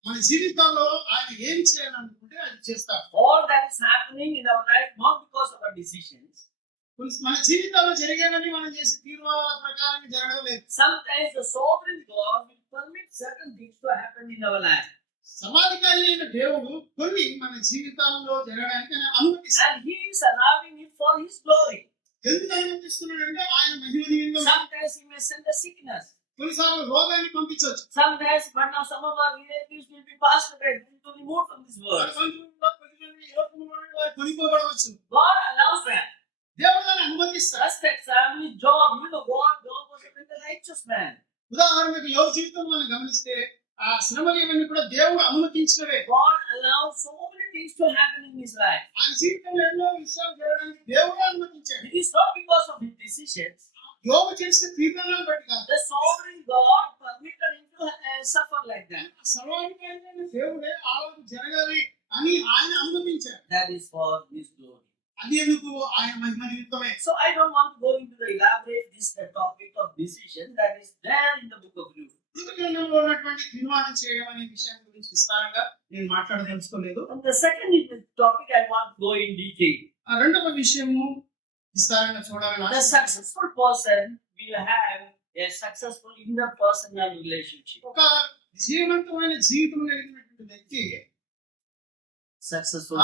మన జీవితంలో ఆయన ఏం చేయాలనుకుంటే అది చేస్తాడు. All that is happening in our life not because of our decisions. మన జీవితంలో జరిగేవన్నీ మనం చేసే తీర్మానాల ప్రకారం జరగడం లేదు. Sometimes the sovereign God will permit certain things to happen in our life. సమాధికారి అయిన దేవుడు కొన్ని మన జీవితాల్లో జరగడానికి ఆయన అనుమతిస్తాడు. And He is allowing it for His glory. ఎందుకు అనుమతిస్తున్నాడంటే ఆయన మహిమ నిమిత్తం. Sometimes He may send a sickness. కొన్నిసార్లు రోగాన్ని పంపించవచ్చు. Sometimes, but now some of our relatives will be passed away, will be removed from this world. కొనిపోబడవచ్చు. God allows that. దేవుడు దాన్ని అనుమతిస్తాడు. Just example Job. You know, Job was a very righteous man. ఉదాహరణకు యోబు జీవితం మనం గమనిస్తే ఆ శ్రమలు ఇవన్నీ కూడా దేవుడు అనుమతించినవే. God allowed so many things to happen in his life. ఆయన జీవితంలో ఎన్నో విషయాలు జరగడానికి దేవుడే అనుమతించాడు. It is not because of his decisions. యోబు చేసిన తీర్మానాలను బట్టి కాదు. The sovereign God permitted him to suffer like that. సర్వాధికారి దేవుడే ఆలోచన జరగాలి అని ఆయన అనుమతించాడు. That is for His glory. అది ఎందుకు ఆయన మహిమ నిమిత్తమే. So I don't want to go into the elaborate this topic of decision that is there in the book of Luke. కృత గ్రంథంలో ఉన్నటువంటి తీర్మానం చేయడం అనే విషయాన్ని గురించి విస్తారంగా నేను మాట్లాడదలుచుకోలేదు. And the second topic I want to go in detail. ఆ రెండవ విషయము విస్తారంగా చూడాలని The successful person will have a successful interpersonal relationship. ఒక విజయవంతమైన జీవితం కలిగినటువంటి వ్యక్తి Successful.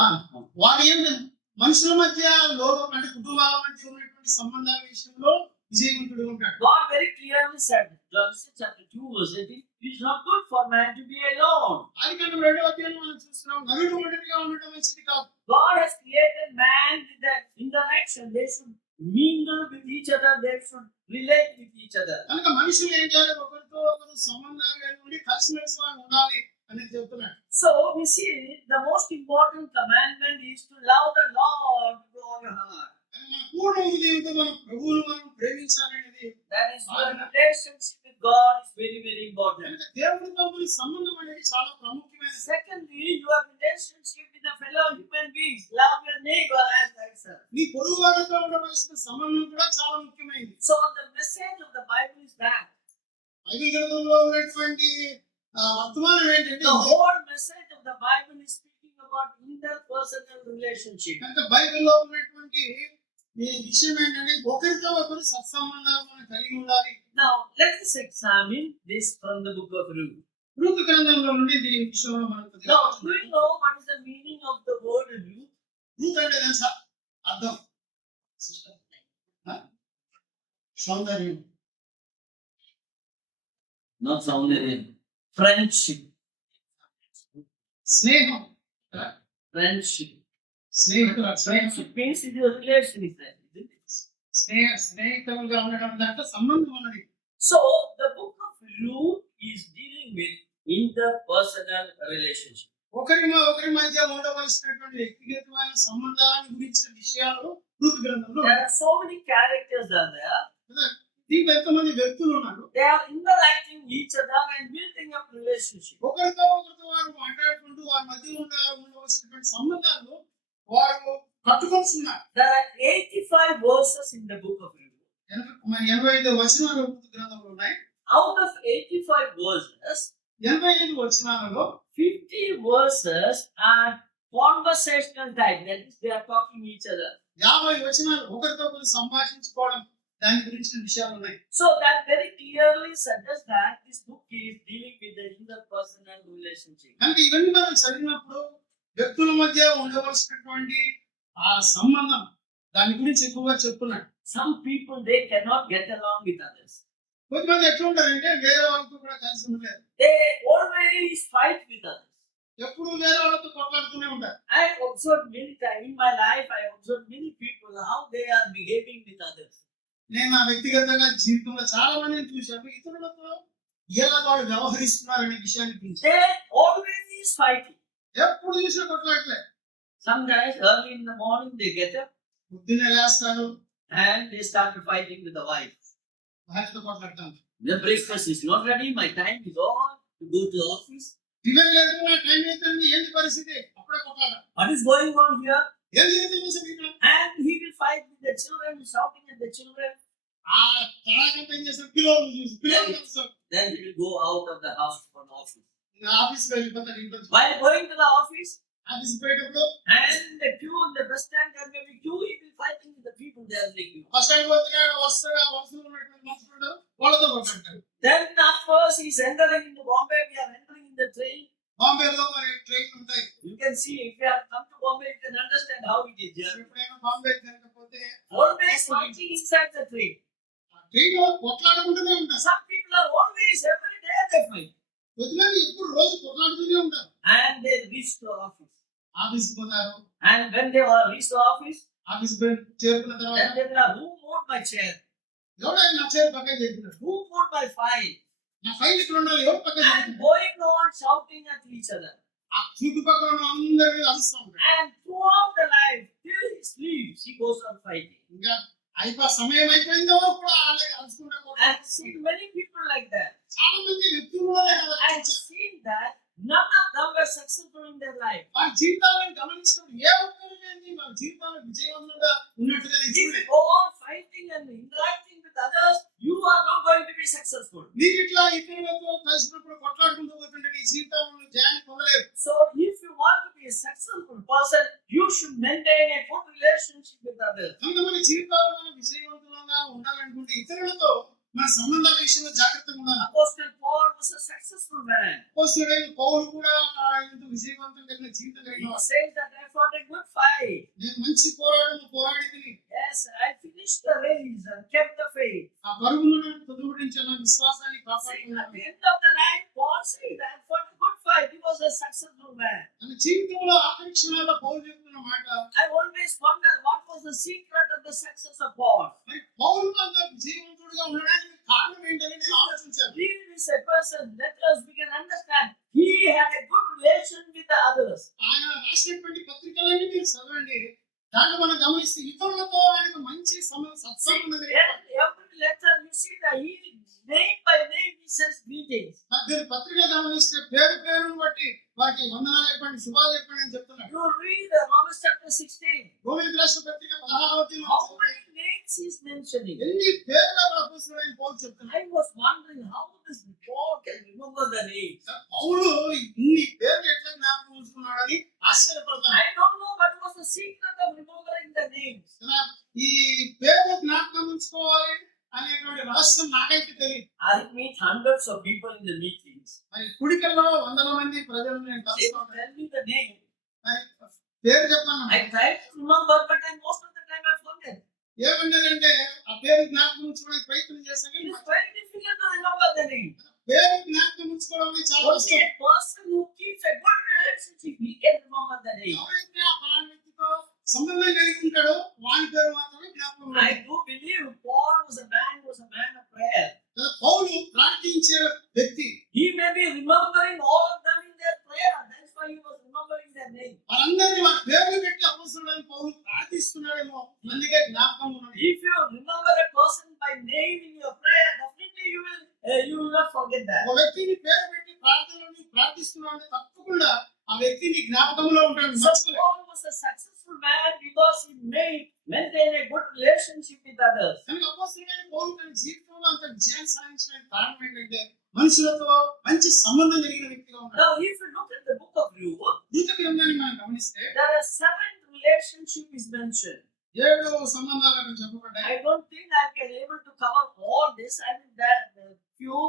వారి ఏమి మనుషుల మధ్య లోకం అంటే కుటుంబాల మధ్య ఉన్నటువంటి సంబంధాల విషయంలో విజయవంతుడు ఉంటాడు. God very clearly said, John 6 chapter 2 verse 18, it is not good for man to be alone. ఆదికాండం 2వ అధ్యాయంలో మనం చూస్తున్నాం నరుడు ఒంటరిగా ఉండడం మంచిది కాదు. God has created man with that interaction. They should mingle with each other. They should relate with each other. కనుక మనుషులు ఏం చేయాలి, ఒకరితో ఒకరు సంబంధాలు కలిగి ఉండి కలిసిమెలిసి ఉండాలి అనేది చెప్తున్నాడు. So we see the most important commandment is to love the Lord with all your heart. మన పూర్ణ హృదయంతో మన ప్రభువును మనం ప్రేమించాలనేది. That is your relationship with God is very, very important. కనుక దేవుడితో మన సంబంధం అనేది చాలా ప్రాముఖ్యమైనది. Secondly, your relationship with the fellow human beings. Love your neighbor as thyself. నీ పొరుగు వారితో ఉండవలసిన సంబంధం కూడా చాలా ముఖ్యమైనది. So the message of the Bible is that Bible గ్రంథంలో ఉన్నటువంటి వర్తమానం ఏంటంటే the whole message of the Bible is speaking about interpersonal relationship. కనుక బైబిల్లో ఉన్నటువంటి ఈ విషయం ఏంటంటే ఒకరితో ఒకరు సత్సంబంధాలు మనం కలిగి ఉండాలి. Now let us examine this from the book of Ruth. Ruth గ్రంథంలో నుండి ఈ విషయంలో మనకు Now, do you know what is the meaning of the word Ruth? Ruth అంటే తెలుసా అర్థం? సౌందర్యం, Not soundarium. Friendship. స్నేహం, Friendship. స్నేహితుల Friendship means it is a relation, is that, isn't it? స్నేహితులుగా ఉండడం దాంట్లో సంబంధం ఉన్నది. So the book of Ruth is dealing with interpersonal relationship. ఒకరి మధ్య ఉండవలసినటువంటి వ్యక్తిగతమైన సంబంధాలను గురించిన విషయాలు రూతు గ్రంథంలో There are so many characters are there. దీంట్లో ఎంతమంది వ్యక్తులు ఉన్నారు. They are interacting each other and building up relationship. ఒకరితో వారు మాట్లాడుకుంటూ వారి మధ్య ఉండవలసినటువంటి సంబంధాలు వారు కట్టుకొస్తున్నారు. There are 85 verses in the book of Ruth. 85 వచనాలు రూతు గ్రంథంలో ఉన్నాయి. Out of 85 verses, 85 వచనాలలో 50 verses are conversational type. That is, they are talking each other. 50 వచనాలు ఒకరితో ఒకరు సంభాషించుకోవడం దాని గురించిన విషయాలు ఉన్నాయి. So that very clearly suggests that this book is dealing with the interpersonal relationship. కనుక ఇవన్నీ మనం చదివినప్పుడు వ్యక్తుల మధ్య ఉండవలసినటువంటి ఆ సంబంధం దాని గురించి ఎక్కువగా చెప్తున్నాడు. Some people, they cannot get along with others. కొంతమంది ఎట్లా ఉంటారంటే వేరే వాళ్ళతో కూడా కలిసి ఉండలేరు. They always fight with others. ఎప్పుడు వేరే వాళ్ళతో కొట్లాడుతూనే ఉంటారు. I observed many times in my life, I observed many people how they are behaving with others. నేను నా వ్యక్తిగతంగా జీవితంలో చాలా మందిని చూశాను. ఇతరులతో ఎలా వాళ్ళు వ్యవహరిస్తున్నారనే విషయాన్ని చూశాను. They always fighting. ఎప్పుడు చూసినా కొట్లాడలే. Sometimes early in the morning they get up పొద్దున్నే లేస్తారు, and they started fighting with the wife. భార్యతో కొట్లాడతాను. The breakfast is not ready, my time is on to go to the office. Tiffin లేకుండా టైం అవుతుంది, ఏంటి పరిస్థితి? అప్పుడే కొట్లాడ. What is going on here? ఏం జరుగుతుంది అసలు ఇక్కడ? And he will fight with the children, shouting at the children. ఆ తడాకంతా ఏం చేస్తారు? పిల్లలు చూసి పిల్లలు చూస్తారు. Then he will go out of the house for the office. ఆఫీస్కి వెళ్ళిపోతారు. ఇంట్లో While going to the office, ఆఫీస్కి పోయేటప్పుడు and the queue in the bus stand, there may be queue, he will fighting with the people there in the queue. Bus stand పోతే వస్తారా వస్తువులు ఉన్నటువంటి మనుషులు వాళ్ళతో కొట్లాడతారు. Then afterwards he's entering into Bombay, we are entering in the train. బాంబేలో మరి ట్రైన్ ఉంటాయి. You can see if you have come to Bombay, you can understand how it is here. ఎప్పుడైనా బాంబే కనుకపోతే Always fighting inside the train. Train లో కొట్లాడుకుంటూనే ఉంటారు. Some people are always, every day they fight. వదిలేని ఎప్పుడు రోజు కొట్లాడుతూనే ఉంటారు. And they reach the office. ఆఫీస్కి పోతారు. And when they reach the office, office చేరుకున్న తర్వాత then they will, who moved my chair? ఎవడైనా నా చేరు పక్కన చెప్పినారు. Who moved my file? నా ఫైల్ ఇక్కడ ఉండాలి, ఎవరు పక్కన And చెప్పినారు. going on shouting at each other. ఆ చుట్టుపక్కల ఉన్న అందరినీ అరుస్తూ ఉంటారు. And throughout the life, till he sleeps, he goes on fighting. ఇంకా సమయం అయిపోయిందో కూడా అరుచుకుంటా I've seen many people like that. చాలా మంది వ్యక్తులు కూడా I've seen that none of them were successful in their life. వాళ్ళ జీవితాలను గమనించినప్పుడు ఏ ఒక్కరు లేని వాళ్ళ జీవితాలను విజయవంతంగా ఉన్నట్టుగా నేను If you చూడలేదు. go on fighting and interacting with others, you are not going to be successful. నీకు ఇట్లా ఇతరులతో కలిసినప్పుడు కొట్లాడుకుంటూ పోతుంటే నీ జీవితంలో జయాన్ని పొందలేరు. So if you want to be a successful person, you should maintain a good relationship with others. కనుక మన జీవితాల్లో మనం విజయవంతంగా ఉండాలనుకుంటే ఇతరులతో మన సంబంధాల విషయంలో జాగ్రత్తగా ఉండాలి. Apostle Paul was a successful man. అపోస్తలుడైన పౌలు కూడా ఆయన విజయవంతం కలిగిన జీవితం కలిగిన He వాడు. says that I fought a good fight. నేను మంచి పోరాడిని Yes, I finished the race and kept the faith. ఆ పరుగులను తొలగించిన విశ్వాసాన్ని See, at కాపాడుకున్నాను. the end of the night, Paul said that I fought a good fight. He was a successful man. తన జీవితంలో ఆఖరి క్షణాల్లో పౌలు చెప్తున్న మాట, I always wonder what was the secret of the success of Paul. మరి పౌలు అంత విజయవంతుడిగా ఉండడానికి కారణం ఏంటని నేను ఆలోచించాను. He is a person, let us we can understand. He had a good relation with the others. ఆయన రాసినటువంటి పత్రికలన్నీ మీరు చదవండి. దాంట్లో మనం గమనిస్తే ఇతరులతో ఆయనకు మంచి సత్సంబంధం In every letter you see that he name by name he says greetings. మీరు పత్రిక గమనిస్తే పేరు పేరును బట్టి వారికి వందనాలు చెప్పండి, శుభాలు చెప్పండి అని చెప్తున్నాడు. You read Romans chapter 16. రోమీయులకు రాసిన పత్రిక 16వ అధ్యాయంలో How many names he is mentioning? ఎన్ని పేర్లు అపోస్తలుడైన పౌలు చెప్తున్నాడు. I was wondering how this Paul can remember the names. పౌలు ఇన్ని పేర్లు ఎట్లా జ్ఞాపకం ఉంచుకున్నాడని ఆశ్చర్యపడతాను. I don't know what was the secret of remembering the names. ఈ పేర్లు జ్ఞాపకం ఉంచుకోవాలి అనేటువంటి రహస్యం నాకైతే తెలియదు. I meet hundreds of people in the meetings. మరి కుడికల్లో వందల మంది ప్రజలను నేను They కలుస్తా will ఉంటాను. tell me the name. మరి పేరు చెప్పాను. I try to remember, but then most of the time I forget. ఏమంటారంటే ఆ పేరు జ్ఞాపకం ఉంచుకోవడానికి ప్రయత్నం చేశాను. It is very difficult to remember the name. పేరు జ్ఞాపకం ఉంచుకోవడం అనేది చాలా Only కష్టం. a person who keeps a good relationship, he can remember the name. ఎవరైతే ఆ పలానా వ్యక్తితో సంబంధం కలిగి ఉంటాడో వాని పేరు మాత్రమే జ్ఞాపకం ఉంటుంది. I do believe Paul was a man of prayer. కదా, పౌలు ప్రార్థించే వ్యక్తి. He may be remembering all of them in their prayer. That's why he was remembering their name. వాళ్ళందరినీ వారి పేర్లు పెట్టి అపోస్తలుడైన పౌలు ప్రార్థిస్తున్నాడేమో, అందుకే జ్ఞాపకం ఉన్నది. If you remember a person by name in your prayer, definitely you will not forget that. ఒక వ్యక్తిని పేరు పెట్టి ప్రార్థనలో ప్రార్థిస్తున్నాడు తప్పకుండా ఆ వ్యక్తిని జ్ఞాపకంలో ఉంటాడు. So Paul was a successful man because he maintained a good relationship with others. కనుక అపోస్తలుడైన పౌలు తన జీవితంలో అంత విజయాన్ని సాధించడానికి కారణం ఏంటంటే మనుషులతో మంచి సంబంధం కలిగిన వ్యక్తిగా ఉన్నాడు. Now, if you look at the book of Luke, నీతి గ్రంథాన్ని మనం గమనిస్తే there are 7 relationships is mentioned. 7 సంబంధాలు అక్కడ చెప్పబడ్డాయి. I don't think I can able to cover all this. I mean, there are few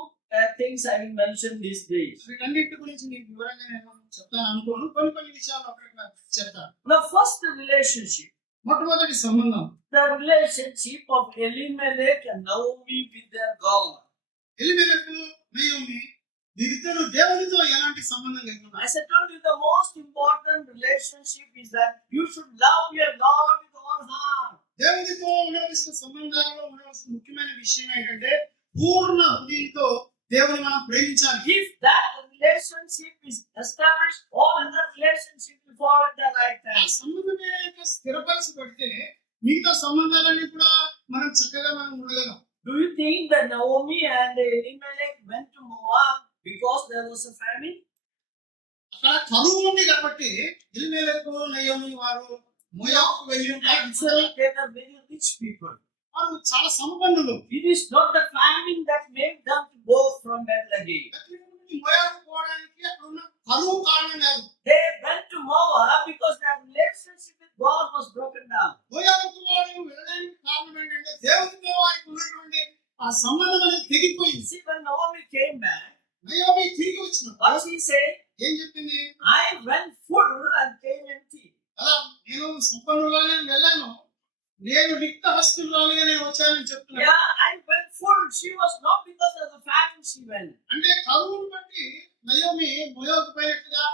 things I will mention these days. వీటన్నిటి గురించి నీకు వివరంగా నేను చెప్తాను అనుకోను. కొన్ని విషయాలు అక్కడ చెప్తాను. Now, first relationship, మొట్టమొదటి సంబంధం the relationship of Elimelech and Naomi with their God. Elimelech Naomi వీరిద్దరు దేవునితో ఎలాంటి సంబంధం కలిగి ఉన్నారు? As I told you, the most important relationship is that you should love your Lord with all heart. దేవునితో ఉండవలసిన సంబంధాలలో ఉండవలసిన ముఖ్యమైన విషయం ఏంటంటే పూర్ణ హృదయంతో దేవుని మనం ప్రేమించాలి. If that relationship is established, all other relationships will fall at the right ఆ time. సంబంధమే కనుక స్థిరపరచబడితే మిగతా సంబంధాలన్నీ కూడా మనం చక్కగా మనం ఉండగలం. Do you think that Naomi and Elimelech went to Moab because there was a famine? అక్కడ కరువు ఉంది కాబట్టి ఎలీమెలెకు నయోమి వారు మోయాబుకు వెళ్ళి ఉంటారు. Actually, they were very rich people. వారు చాలా సంపన్నులు. It is not the famine that made them to go from Bethlehem. మోయాబు పోవడానికి అక్కడ ఉన్న కరువు కారణం కాదు. They went to Moab because their relationship with God was broken down. మోయాబుకు వారు వెళ్ళడానికి కారణం ఏంటంటే దేవునితో వారికి ఉన్నటువంటి ఆ సంబంధం అనేది తెగిపోయింది. See, when Naomi came back, Naomi తిరిగి వచ్చినప్పుడు what she said? ఏం చెప్పింది? I went full and came empty. అలా నేను సంపన్నులుగానే వెళ్ళాను, నేను రిక్త హస్తులుగానే నేను వచ్చానని చెప్తున్నాను. Yeah, I went full. She was not because of the famine she went. అంటే కరువును బట్టి Naomi మోయాబుకు పోయినట్టుగా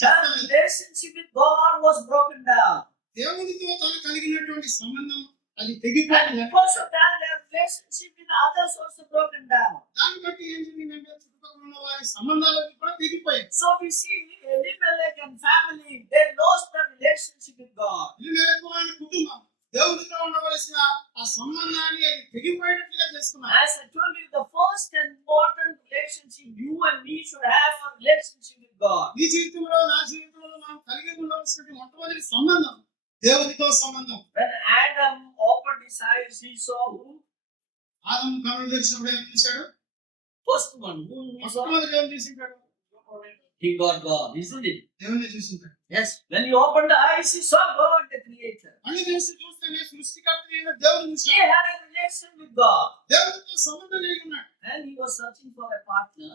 Her relationship with God was broken down. దేవునితో తను కలిగినటువంటి సంబంధం అది And తెగిపోయింది. because of that, their relationship with others also broken down. దాన్ని బట్టి ఏం జరిగిందంటే చుట్టుపక్కల ఉన్న వారి సంబంధాలన్నీ కూడా తెగిపోయాయి. So we see Elimelech and family, they lost their relationship with God. Elimelech వారి కుటుంబం దేవునితో ఉండవలసిన ఆ సంబంధాన్ని అది తెగిపోయినట్టుగా చేసుకున్నారు. As I told you, the first important relationship you and me should have a relationship with God. నీ జీవితంలో నా జీవితంలో మనం కలిగి ఉండవలసిన మొట్టమొదటి సంబంధం దేవునితో సంబంధం. When Adam opened his eyes, he saw who? ఆదము కన్నులు తెరిచినప్పుడు ఏం చూశాడు? First one. Who he saw? మొట్టమొదటి ఏం చూసింటాడు? He got God, isn't it? దేవుని చూసింటాడు. Yes. When he opened the eyes, he saw God, the Creator. అన్ని తెలిసి చూస్తేనే సృష్టికర్త అయిన దేవుని He చూశాడు. had a relation with God, దేవునితో సంబంధం కలిగి ఉన్నాడు. and he was searching for a partner.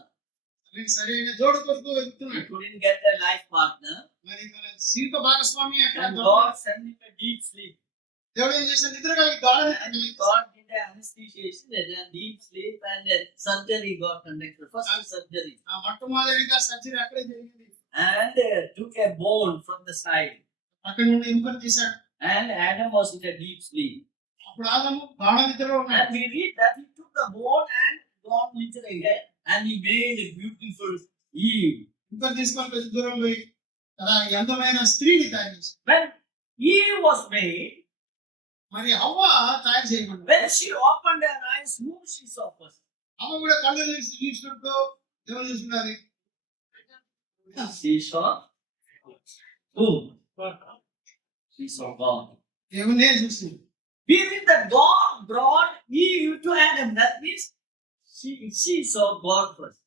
అలాగే సరైన జోడు కొరకు He వెతుకుతున్నాడు. couldn't get a life partner, మరి తన జీవిత భాగస్వామి అక్కడ and God sent him a deep sleep. దేవుడు ఏం చేశాడు? నిద్ర కలిగి గాఢ And God did an anesthesiation and a deep sleep, and a surgery got conducted. First surgery. ఆ మొట్టమొదటిగా సర్జరీ అక్కడే జరిగింది. And took a bone from the side. అక్కడ నుండి ఎముకను తీశాడు. And Adam was in a deep sleep. అప్పుడు ఆదము గాఢ నిద్రలో ఉన్నాడు. And we read that he took the bone and gone little ahead, and he made a beautiful Eve. ఎముకను తీసుకొని కొంచెం దూరం పోయి అలా ఈ అందమైన స్త్రీని తయారు చేశాడు. When Eve was made, మరి హవ్వ తయారు చేయమన్నాడు. when she opened her eyes, whom she saw first? హవ్వ కూడా కళ్ళు తీసి చూసినట్టు దేవుడు చూస్తున్నది. She saw whom? She saw God. దేవునే చూస్తుంది. We read that God brought Eve to Adam. That means she saw God first.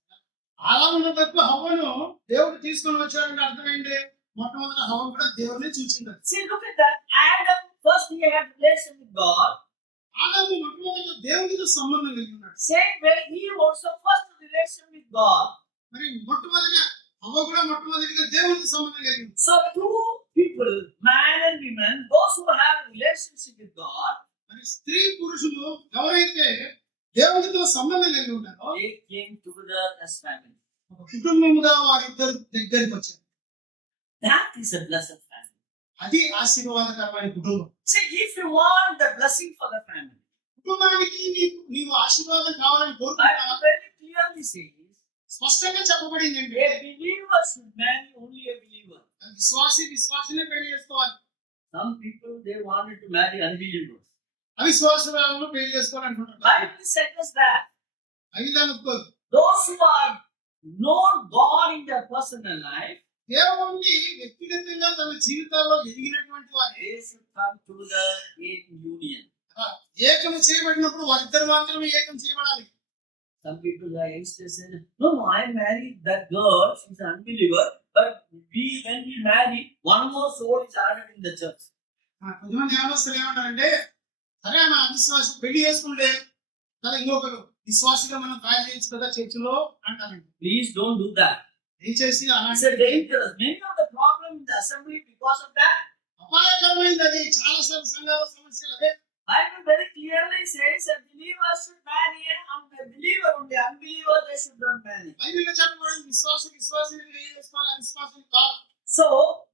అలా ఉన్న తప్పు హవ్వను దేవుడు తీసుకొని వచ్చాడంటే అర్థం ఏంటి? మొట్టమొదటి హవ్వ కూడా దేవుడిని చూసింది. See, look at that. Adam first he had relation with God. ఆదాము మొట్టమొదటి దేవునితో సంబంధం కలిగి ఉన్నాడు. Same way, Eve also first relation with God. మరి మొట్టమొదటి హవ్వ కూడా మొట్టమొదటిగా దేవునితో సంబంధం కలిగి ఉంది. So two people, man and woman, those who have relationship with God, మరి స్త్రీ పురుషులు ఎవరైతే దేవునితో సంబంధం కలిగి ఉన్నారో they came together as family. ఒక కుటుంబముగా వారిద్దరు దగ్గరికి వచ్చారు. That is a blessed family. అది ఆశీర్వాదకరమైన కుటుంబం. See, if you want the blessing for the family, కుటుంబానికి నీవు ఆశీర్వాదం కావాలని కోరుకుంటున్నావా? Bible very clearly says, స్పష్టంగా చెప్పబడింది ఏంటి? a believer should marry only a believer. విశ్వాసినే పెళ్లి చేసుకోవాలి. Some people they wanted to marry unbelievers. అవిశ్వాసులను పెళ్లి చేసుకోవాలనుకుంటున్నారు. Bible says that అవి దాని ఒప్పుకోదు. those who are known God in their personal life, దేవుణ్ణి వ్యక్తిగతంగా తమ జీవితాల్లో ఎదిగినటువంటి వారు they should come together in union. ఏకం చేయబడినప్పుడు వారిద్దరు మాత్రమే ఏకం చేయబడాలి. Some people are youngsters say, no, I married that girl, she's an unbeliever, but when we marry, one more soul is added in the church. కొంతమంది యవనస్తులు ఏమంటారంటే సరే నా అవిశ్వాసం పెళ్లి చేసుకుంటే కదా ఇంకొకరు విశ్వాసిగా మనం తయారు చేయొచ్చు కదా చర్చిలో అంటారండి. Please don't do that. దయచేసి It's అలాంటి a dangerous. Many of the problem in the assembly because of that. అపాయకరమైనది. అది చాలా సంఘాల సమస్యలు అదే. Bible very clearly says a believer should marry a believer only. Unbeliever they should not marry. బైబిల్లో చెప్పబడింది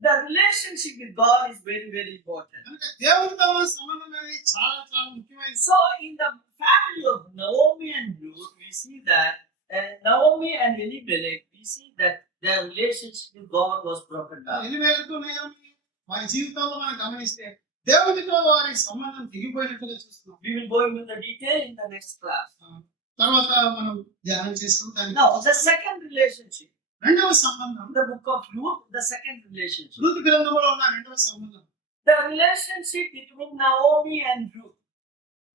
the relationship with God is very, very important. కనుక దేవునితో మన సంబంధం అనేది చాలా చాలా ముఖ్యమైనది. So, in the family of Naomi and Ruth, we see that Naomi and Elimelech, we see that their relationship with God was broken down. Elimelech Naomi వారి జీవితంలో మనం గమనిస్తే దేవునితో వారి సంబంధం తెగిపోయినట్టుగా చూస్తున్నాం. We will go into the detail in the next class. తర్వాత మనం ధ్యానం చేసుకుంటాం. Now, the second relationship, రెండవ సంబంధం, the book of Ruth, the second relationship. ఋతు గ్రంథంలో ఉన్న రెండవ సంబంధం, The relationship between Naomi and Ruth.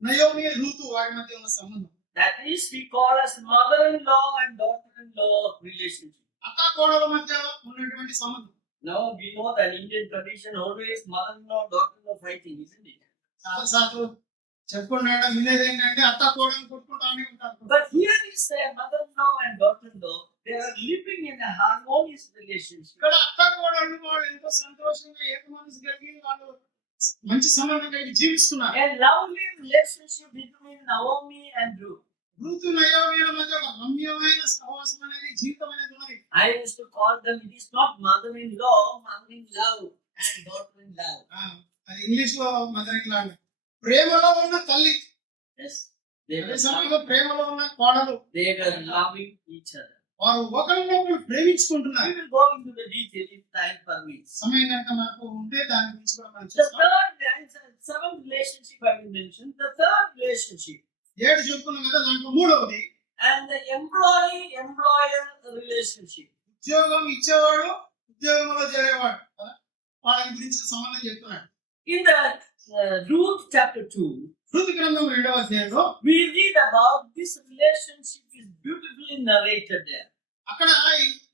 Naomi ఋతు వారి మధ్య ఉన్న సంబంధం. That is, we call as mother-in-law and daughter-in-law relationship. అత్త కోడల మధ్య ఉన్నటువంటి సంబంధం. Now, we know that Indian tradition always mother-in-law, daughter-in-law fighting, isn't it? చాలా సార్లు చెప్పుకున్నాడు వినేది ఏంటంటే అత్త కోడలు కొట్టుకుంటానే ఉంటారు. But here is a mother-in-law and daughter-in-law. They are living in a harmonious relationship. ఇక్కడ అత్త కోడలు వాళ్ళు ఎంతో సంతోషంగా ఏక మనసు కలిగి వాళ్ళు మంచి సంబంధం కలిగి జీవిస్తున్నారు. A lovely relationship between Naomi and Ruth. ఋతు నయోమిల మధ్య ఒక రమ్యమైన సహవాసం అనేది జీవితం అనేది ఉన్నది. I used to call them, it is not mother-in-law, mother-in-love and daughter-in-love. అది ఇంగ్లీష్ లో మదరింగ్ లాంగ్. ప్రేమలో ఉన్న తల్లి, Yes, they అదే were, సమయంలో ప్రేమలో ఉన్న కోడలు, they were loving each other. వారు ఒకరినొకరు We ప్రేమించుకుంటున్నారు. will go into the detail if time permits. సమయం కనుక మనకు ఉంటే దాని గురించి కూడా మనం The చూస్తాం. seventh relationship I will mention, the third relationship, 7 చెప్పుకున్నాం కదా, దాంట్లో మూడవది and the employee-employer relationship. ఉద్యోగం ఇచ్చేవాడు ఉద్యోగంలో చేరేవాడు కదా, వాళ్ళ గురించి సంబంధం చెప్తున్నాడు. In the Ruth chapter 2, ఋతు గ్రంథం 2వ అధ్యాయంలో we read about this relationship is beautifully narrated there. అక్కడ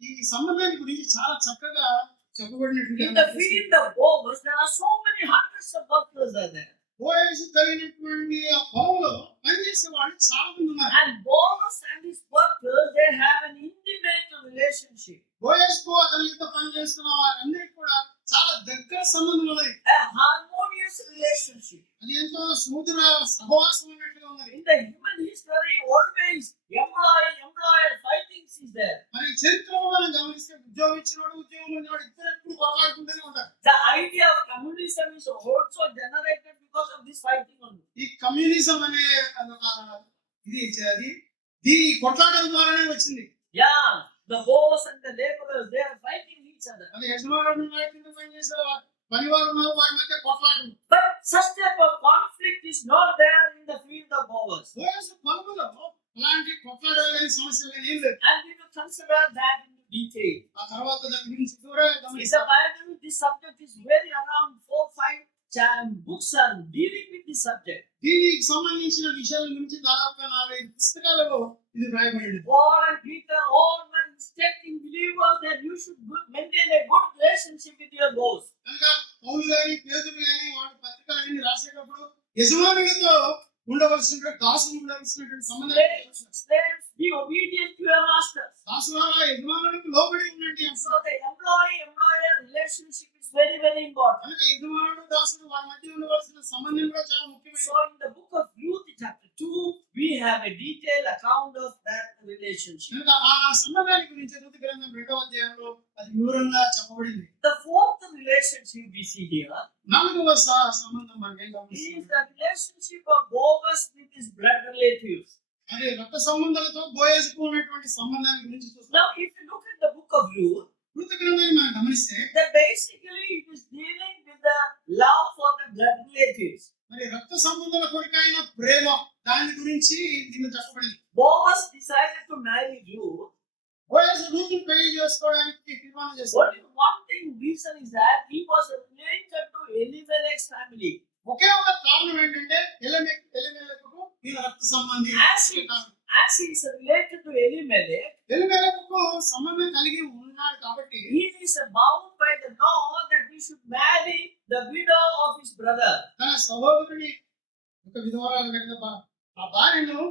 ఈ సంబంధాన్ని గురించి చాలా చక్కగా చెప్పబడినట్టు. In the field of Boaz, there are so many hundreds of workers are there. వయసు కలిగినటువంటి ఆ పొలంలో పనిచేసే వాళ్ళు చాలా మంది ఉన్నారు. And Boaz and his workers, they have an intimate relationship. వయస్కు అతనితో పనిచేస్తున్న వారందరికీ కూడా చాలా దగ్గర సంబంధం ఉన్నది. A harmonious relationship. అది ఎంతో సముద్ర సహవాసం ఉన్నట్టుగా ఉన్నది. In the human history, always employer fighting is there. మరి చరిత్రలో మనం గమనిస్తే ఉద్యోగం ఇచ్చినవాడు ఉద్యోగం ఉన్నవాడు ఇద్దరు ఎప్పుడు కొట్లాడుకుంటూనే ఉంటారు. The idea of communism is also generated because of this fighting only. ఈ కమ్యూనిజం అనే అది దీని కొట్లాటల ద్వారానే వచ్చింది. Yeah, the boss and the laborers, they are fighting each other. అది యజమానుడు కింద పనిచేసే పనివారు వారి మధ్య కొట్లాటం. But such type of conflict is not there in the field of Boaz. వయసు పొలంలో అలాంటి కొట్లాడాలని సమస్య ఏం లేదు. And we will consider that in detail. ఆ తర్వాత దాని గురించి దూరంగా In the గమనిస్తాం. Bible, this subject is very around 4-5 books are dealing with this subject. దీనికి సంబంధించిన విషయాల గురించి దాదాపుగా 4-5 పుస్తకాలలో ఇది రాయబడింది. Paul and Peter all were instructing believers that you should maintain a good relationship with your boss. కనుక పౌలు గాని పేతురు గాని వాటి పత్రికలన్నీ రాసేటప్పుడు యజమానులతో ఉండవలసినటువంటి దాసులు ఉండవలసినటువంటి సంబంధం. Slaves, be obedient to your masters. దాసులారా యజమానులకు లోబడి ఉండండి. So the employee-employer relationship is very, very important. కనుక యజమానుడు దాసుడు వారి మధ్య ఉండవలసిన సంబంధం కూడా చాలా ముఖ్యమైనది. So in the book of Ruth chapter 2, we have a detailed account of that relationship. కనుక ఆ సంబంధాన్ని గురించి ఋతు గ్రంథం 2వ అధ్యాయంలో అది వివరంగా చెప్పబడింది. The fourth relationship we see here 4వ సంబంధం మనకేం is గమనిస్తాం. the relationship of Boaz with his blood relatives. అదే రక్త సంబంధాలతో బోయజుకు ఉన్నటువంటి సంబంధాన్ని గురించి చూస్తాం. Now, if you look at the book of Ruth, ఋతు గ్రంథాన్ని మనం గమనిస్తే that basically it is dealing with the love for the blood relatives. మరి రక్త సంబంధాల కొరకైన ప్రేమ దాని గురించి దీనిలో చెప్పబడింది. Boaz decided to marry Ruth. Boaz ఋతుని పెళ్లి చేసుకోవడానికి తీర్మానం చేశాడు. Only one thing reason is that he was related to Elimelech's family. ఒకే ఒక కారణం ఏంటంటే ఎలిమెలెకుకు ఈయన రక్త సంబంధి. As he is related to Elimelech, ఎలిమెలెకుకు సంబంధం కలిగి ఉన్నాడు కాబట్టి he is bound by the law that he should marry the widow of his brother. తన సహోదరుని ఒక విధవరాలు కనుక ఆ భార్యను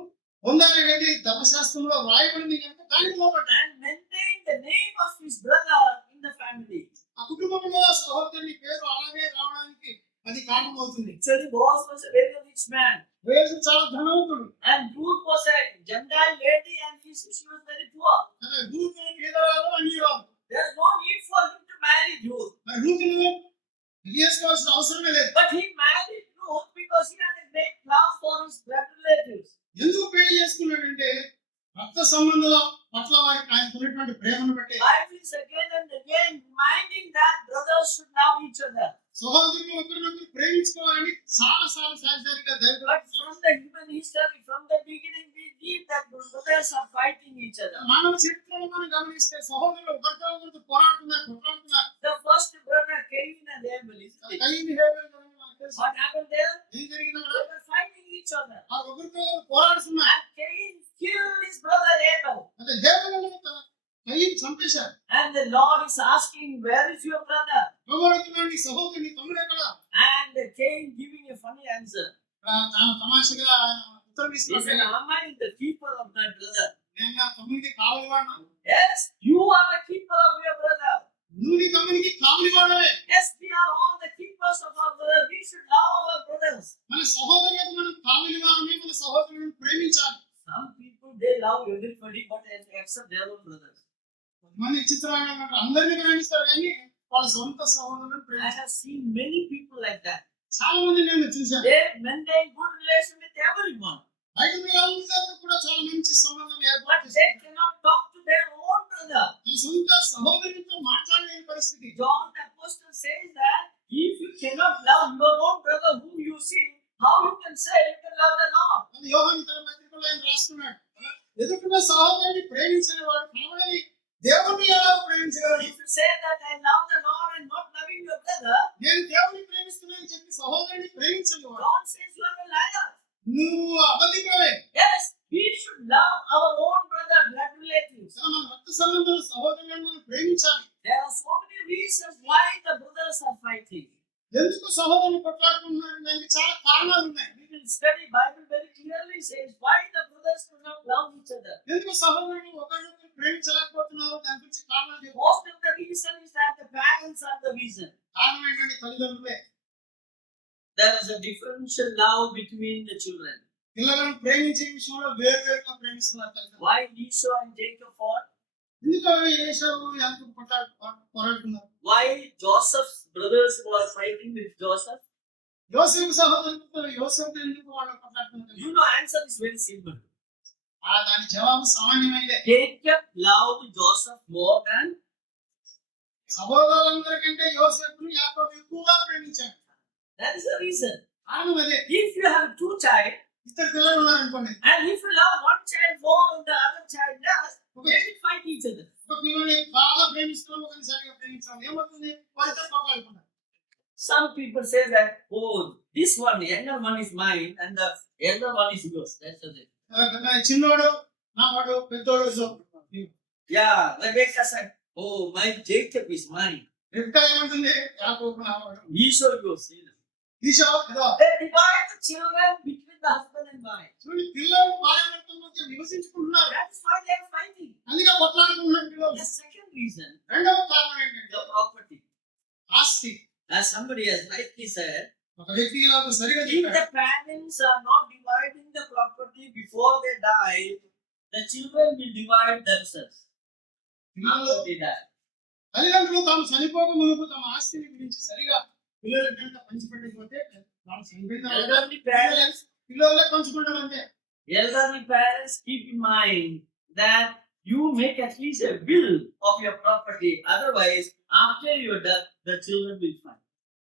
పొందాలనేది ధర్మశాస్త్రంలో వ్రాయబడింది కనుక దానికి లోబడ్డాడు. And maintain the name of his brother in the family. ఆ కుటుంబంలో సహోదరుని పేరు అలాగే రావడానికి అది కారణమవుతుంది. Actually, Boaz was a very rich man. Boaz చాలా ధనవంతుడు. And Ruth was a Gentile lady and she was very poor. దూతని విధవరాలు అన్యురాలు. There is no need for him to married Ruth, మరి రూతును పెళ్లి చేసుకోవాల్సిన అవసరమే లేదు. but he married Ruth because he had a great love for his blood relatives. ఎందుకు పెళ్లి చేసుకున్నాడంటే రక్త సంబంధాల పట్ల వారికి ఆయనకు ఉన్నటువంటి ప్రేమను బట్టి. Bible is again and again reminding that brothers should love each other. సహోదరులు ఒకరినొకరు ప్రేమించుకోవాలని చాలా సారిగా But from the human history, from the beginning, we see that brothers are fighting each other. మానవ చరిత్రలో మనం గమనిస్తే సహోదరులు ఒకరితో కొట్లాడుతున్నారు. The first brother Cain and Abel, isn't it? కయీను హేబెలు గురించి మనకు తెలుసు. What happened there? ఏం జరిగిందో They were fighting each other. ఆ ఒకరితో పోరాడుతున్నారు. And Cain killed his brother Abel. అంటే హేబెలను కయీను చంపేశారు. And the Lord is asking, where is your brother? ప్రభువుడుతున్నాడు, నీ సహోదరుని తమ్ముడు ఎక్కడ? And Cain giving a funny answer. తాను తమాషగా ఉత్తరం He ఇస్తున్నాడు. said, am I the keeper of my brother? నేను నా తమ్మునికి కావలివాడినా? Yes, you are the keeper of your brother. నువ్వు నీ తమ్మునికి కావలివాడవే. Yes, we are all the keepers of our brother. We should love our brothers. మన సహోదరులకు మనం కావలివారమే, మన సహోదరులను ప్రేమించాలి. Some people, they love everybody but except their own brothers. కొంతమంది చిత్రంగా ఉంటారు, అందరినీ ప్రేమిస్తారు కానీ వాళ్ళ సొంత సహోదరులను I ప్రేమించారు. have seen many people like that. చాలా మంది నేను చూశాను. They maintain good relation with everyone, బయట ఉన్న వాళ్ళందరితో కూడా చాలా మంచి సంబంధం but ఏర్పాటు they చేశారు. cannot talk to their own brother. తన సొంత సహోదరునితో మాట్లాడలేని పరిస్థితి. John the Apostle says that if you cannot love your own brother whom you see, how you can say you can love the Lord? అది యోహాను తన పత్రికలో ఆయన రాస్తున్నాడు. ఎదుర్కొన్న సహోదరుని ప్రేమించిన వాడు కనబడని దేవుణ్ణి ఎలా ప్రేమించగలడు? If you say that I love the Lord and not loving your brother, నేను దేవుని ప్రేమిస్తున్నానని చెప్పి సహోదరుని ప్రేమించని వాడు God says you are a liar. నువ్వు అబద్ధికుడివే. Yes, we should love our own brother, blood relatives. మన రక్త సంబంధాల సహోదరులను మనం ప్రేమించాలి. There are so many reasons why the brothers are fighting. ఎందుకు సహోదరులు కొట్లాడుకుంటున్నారు? దానికి చాలా కారణాలు ఉన్నాయి. We will study Bible very clearly says why the brothers do not love each other. ఎందుకు సహోదరులు ఒకరినొకరు ప్రేమించలేకపోతున్నారు? దాని గురించి కారణాలు చెప్పు. Most of the reason is that the parents are the reason. కారణం ఏంటంటే తల్లిదండ్రులే. There is a differential love between the children. పిల్లలను ప్రేమించే విషయంలో వేరువేరుగా ప్రేమిస్తున్నారు తల్లిదండ్రులు. Why Esau and Jacob fought? ఎందుకు ఏశావు యాకోబు పోరాడుతున్నారు? Why Joseph's brothers were fighting with Joseph? యోసేపు సహోదరులతో యోసేపు ఎందుకు వాళ్ళు కొట్లాడుతున్నారు? You know, answer is very simple. దాని జవాబు సామాన్యమైనదే. Jacob loved Joseph more than. సహోదరులందరికంటే యోసేపును యాకోబు ఎక్కువగా ప్రేమించాడు. That is the reason. కారణం అదే. If you have two child ఇద్దరు పిల్లలు ఉన్నారనుకోండి, and if you love one child more than the other child less, they will fight each other. ఒక పిల్లని బాగా ప్రేమిస్తున్నాం, ఒకరిని సరిగా ప్రేమించాం, ఏమవుతుంది? వాళ్ళిద్దరు కొట్లాడుకుంటారు. Some people say that, oh, this one, the younger one is mine and the elder one is yours. That's the thing. చిన్నోడు నా వాడు, పెద్దోడు ఇదో. Yeah, Rebecca said, oh, my Jacob is mine. రిబ్కా ఏమంటుంది? యాకోబు నా వాడు. Esau yours. ఈశా ఇదో. They divide the children between the husband and wife. చూడండి, పిల్లలు భార్యాభర్తల మధ్య నివసించుకుంటున్నారు. That is why they are fighting. అందుకే కొట్లాడుకుంటున్నారు పిల్లలు. The second reason, రెండవ కారణం ఏంటంటే the property. ఆస్తి. As somebody has rightly said, ఒక వ్యక్తి నాకు సరిగా if చెప్పాడు. the parents are not dividing the property before they die, the children will divide themselves పిల్లలు after they die. తల్లిదండ్రులు తాము చనిపోక మునుపు తమ ఆస్తిని గురించి సరిగా పిల్లల కనుక పంచిపెట్టకపోతే వాళ్ళు చనిపోయిన తర్వాత Elderly parents, పిల్లలే పంచుకుంటారు అంతే. elderly parents, keep in mind that you make at least a will of your property. Otherwise, after your death, the children will fight.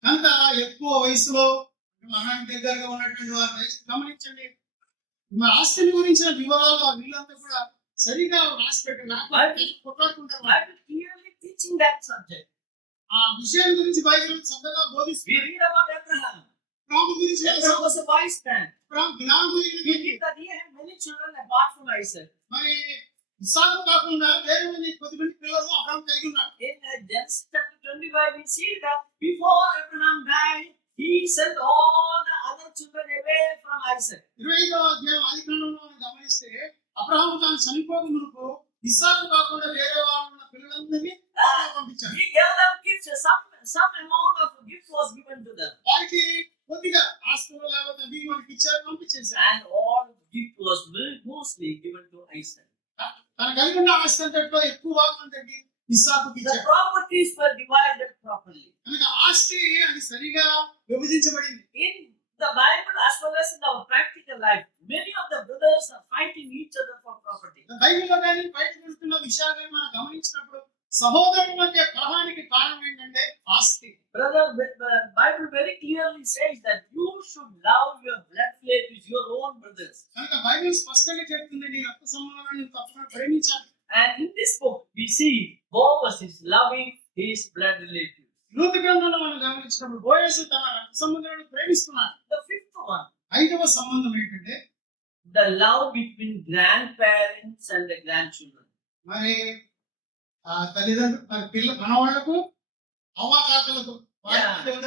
కనుక ఎక్కువ వయసులో మహాన్ దగ్గరగా ఉన్నటువంటి వారి వయసు గమనించండి. మన ఆస్తిని గురించిన వివరాలు ఆ వీళ్ళంతా కూడా సరిగా రాసి పెట్టారు, కొట్లాడుకుంటారు. Bible clearly teaching that subject. ఆ విషయం గురించి బైబిల్ చక్కగా We బోధిస్తుంది. read about Abraham. అబ్రాహాము గురించి Abraham was a wise man. అబ్రాహాము జ్ఞానం కలిగిన He వ్యక్తి. did that he had many children apart from Isaac. మరి ఇస్సాకు కాకుండా వేరే కొద్దిమంది పిల్లలు అబ్రాహాము కలిగి ఉన్నారు. In Genesis chapter 25, we see that before Abraham died, he sent all the other children away from Isaac. 25వ అధ్యాయం ఆదికాండంలో మనం గమనిస్తే అబ్రాహాము తాను చనిపోక మునుపు ఇస్సాకు కాకుండా వేరే వాళ్ళు ఉన్న పిల్లలందరినీ పంపించాడు. He gave them gifts. Some amount of gift was given to them. వారికి కొద్దిగా ఆస్తులు లేకపోతే అవి మనకి ఇచ్చారు, పంపించేశారు. And all gift was mostly given to Isaac. తన కలిగి ఉన్న ఆస్తి అంతట్లో ఎక్కువ భాగం అంతటి ఇస్సాకుకి The ఇచ్చాడు. properties were divided properly. కనుక ఆస్తి అది సరిగా విభజించబడింది. In the Bible as well as in our practical life, many of the brothers are fighting each other for property. బైబిల్లో కానీ బయట వెళ్తున్న విషయాలను మనం గమనించినప్పుడు సహోదరుల మధ్య కలహానికి కారణం ఏంటంటే ఆస్తి. Brother, the Bible very clearly says that you should love your blood relatives, your own brothers. కనుక బైబిల్ స్పష్టంగా చెప్తుంది నీ రక్త సంబంధాలను తప్పకుండా ప్రేమించాలి. And in this book, we see Boaz is loving his blood relatives. Ruth గ్రంథంలో మనం గమనించినప్పుడు బోయసు తన రక్త సంబంధాలను ప్రేమిస్తున్నాడు. The fifth one, ఐదవ సంబంధం ఏంటంటే the love between grandparents and the grandchildren. మరి ఆ తల్లిదండ్రులు మరి మనవాళ్లకు అవ్వాతాతలకు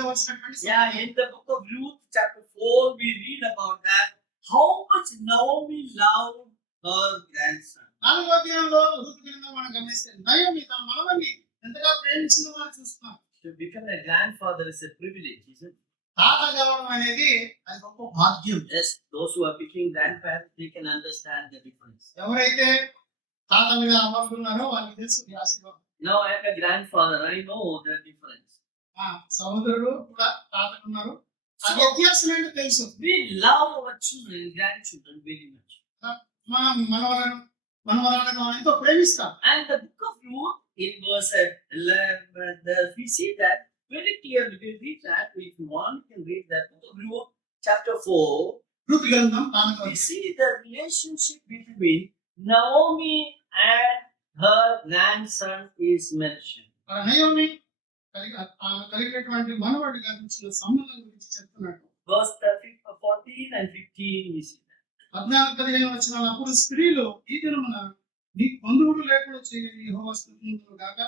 వచ్చినటువంటి Yeah, in the book of Ruth, chapter 4, we read about that. How much Naomi loved her grandson. 4వ అధ్యాయంలో రూతు గ్రంథం మనం గమనిస్తే నయోమి తన మనవన్ని ఎంతగా ప్రేమించిందో మనం చూస్తున్నాం. To become a grandfather is a privilege, isn't it? తాత కావడం అనేది అది గొప్ప భాగ్యం. Yes, those who are becoming grandparents, they can understand the difference. ఎవరైతే తాతలుగా అవ్వకున్నారో వాళ్ళకి తెలుసు ఈ ఆశీర్వాదం. Now I am a grandfather, I know the difference. సహోదరుడు కూడా తాతకున్నారు, ఆ వ్యత్యాసం ఏంటో తెలుసు. We love our children and grandchildren very much. మనం మనవరాలను ఎంతో ప్రేమిస్తాం. And the book of Ruth, in verse 11, we see that very clearly. We read that, if you want, you can read that book of Ruth, chapter 4. Ruth గ్రంథం We see the relationship between Naomi and her grandson is mentioned. Naomi కలిగినటువంటి మనవాడి గురించిన సంబంధం గురించి చెప్తున్నాడు. Verse 14 and 15, we see that. 14-15 వచనాలు, అప్పుడు స్త్రీలు ఈ దినమున నీ బంధువులు లేకుండా చేయని యెహోవా స్తుతింతును గాక,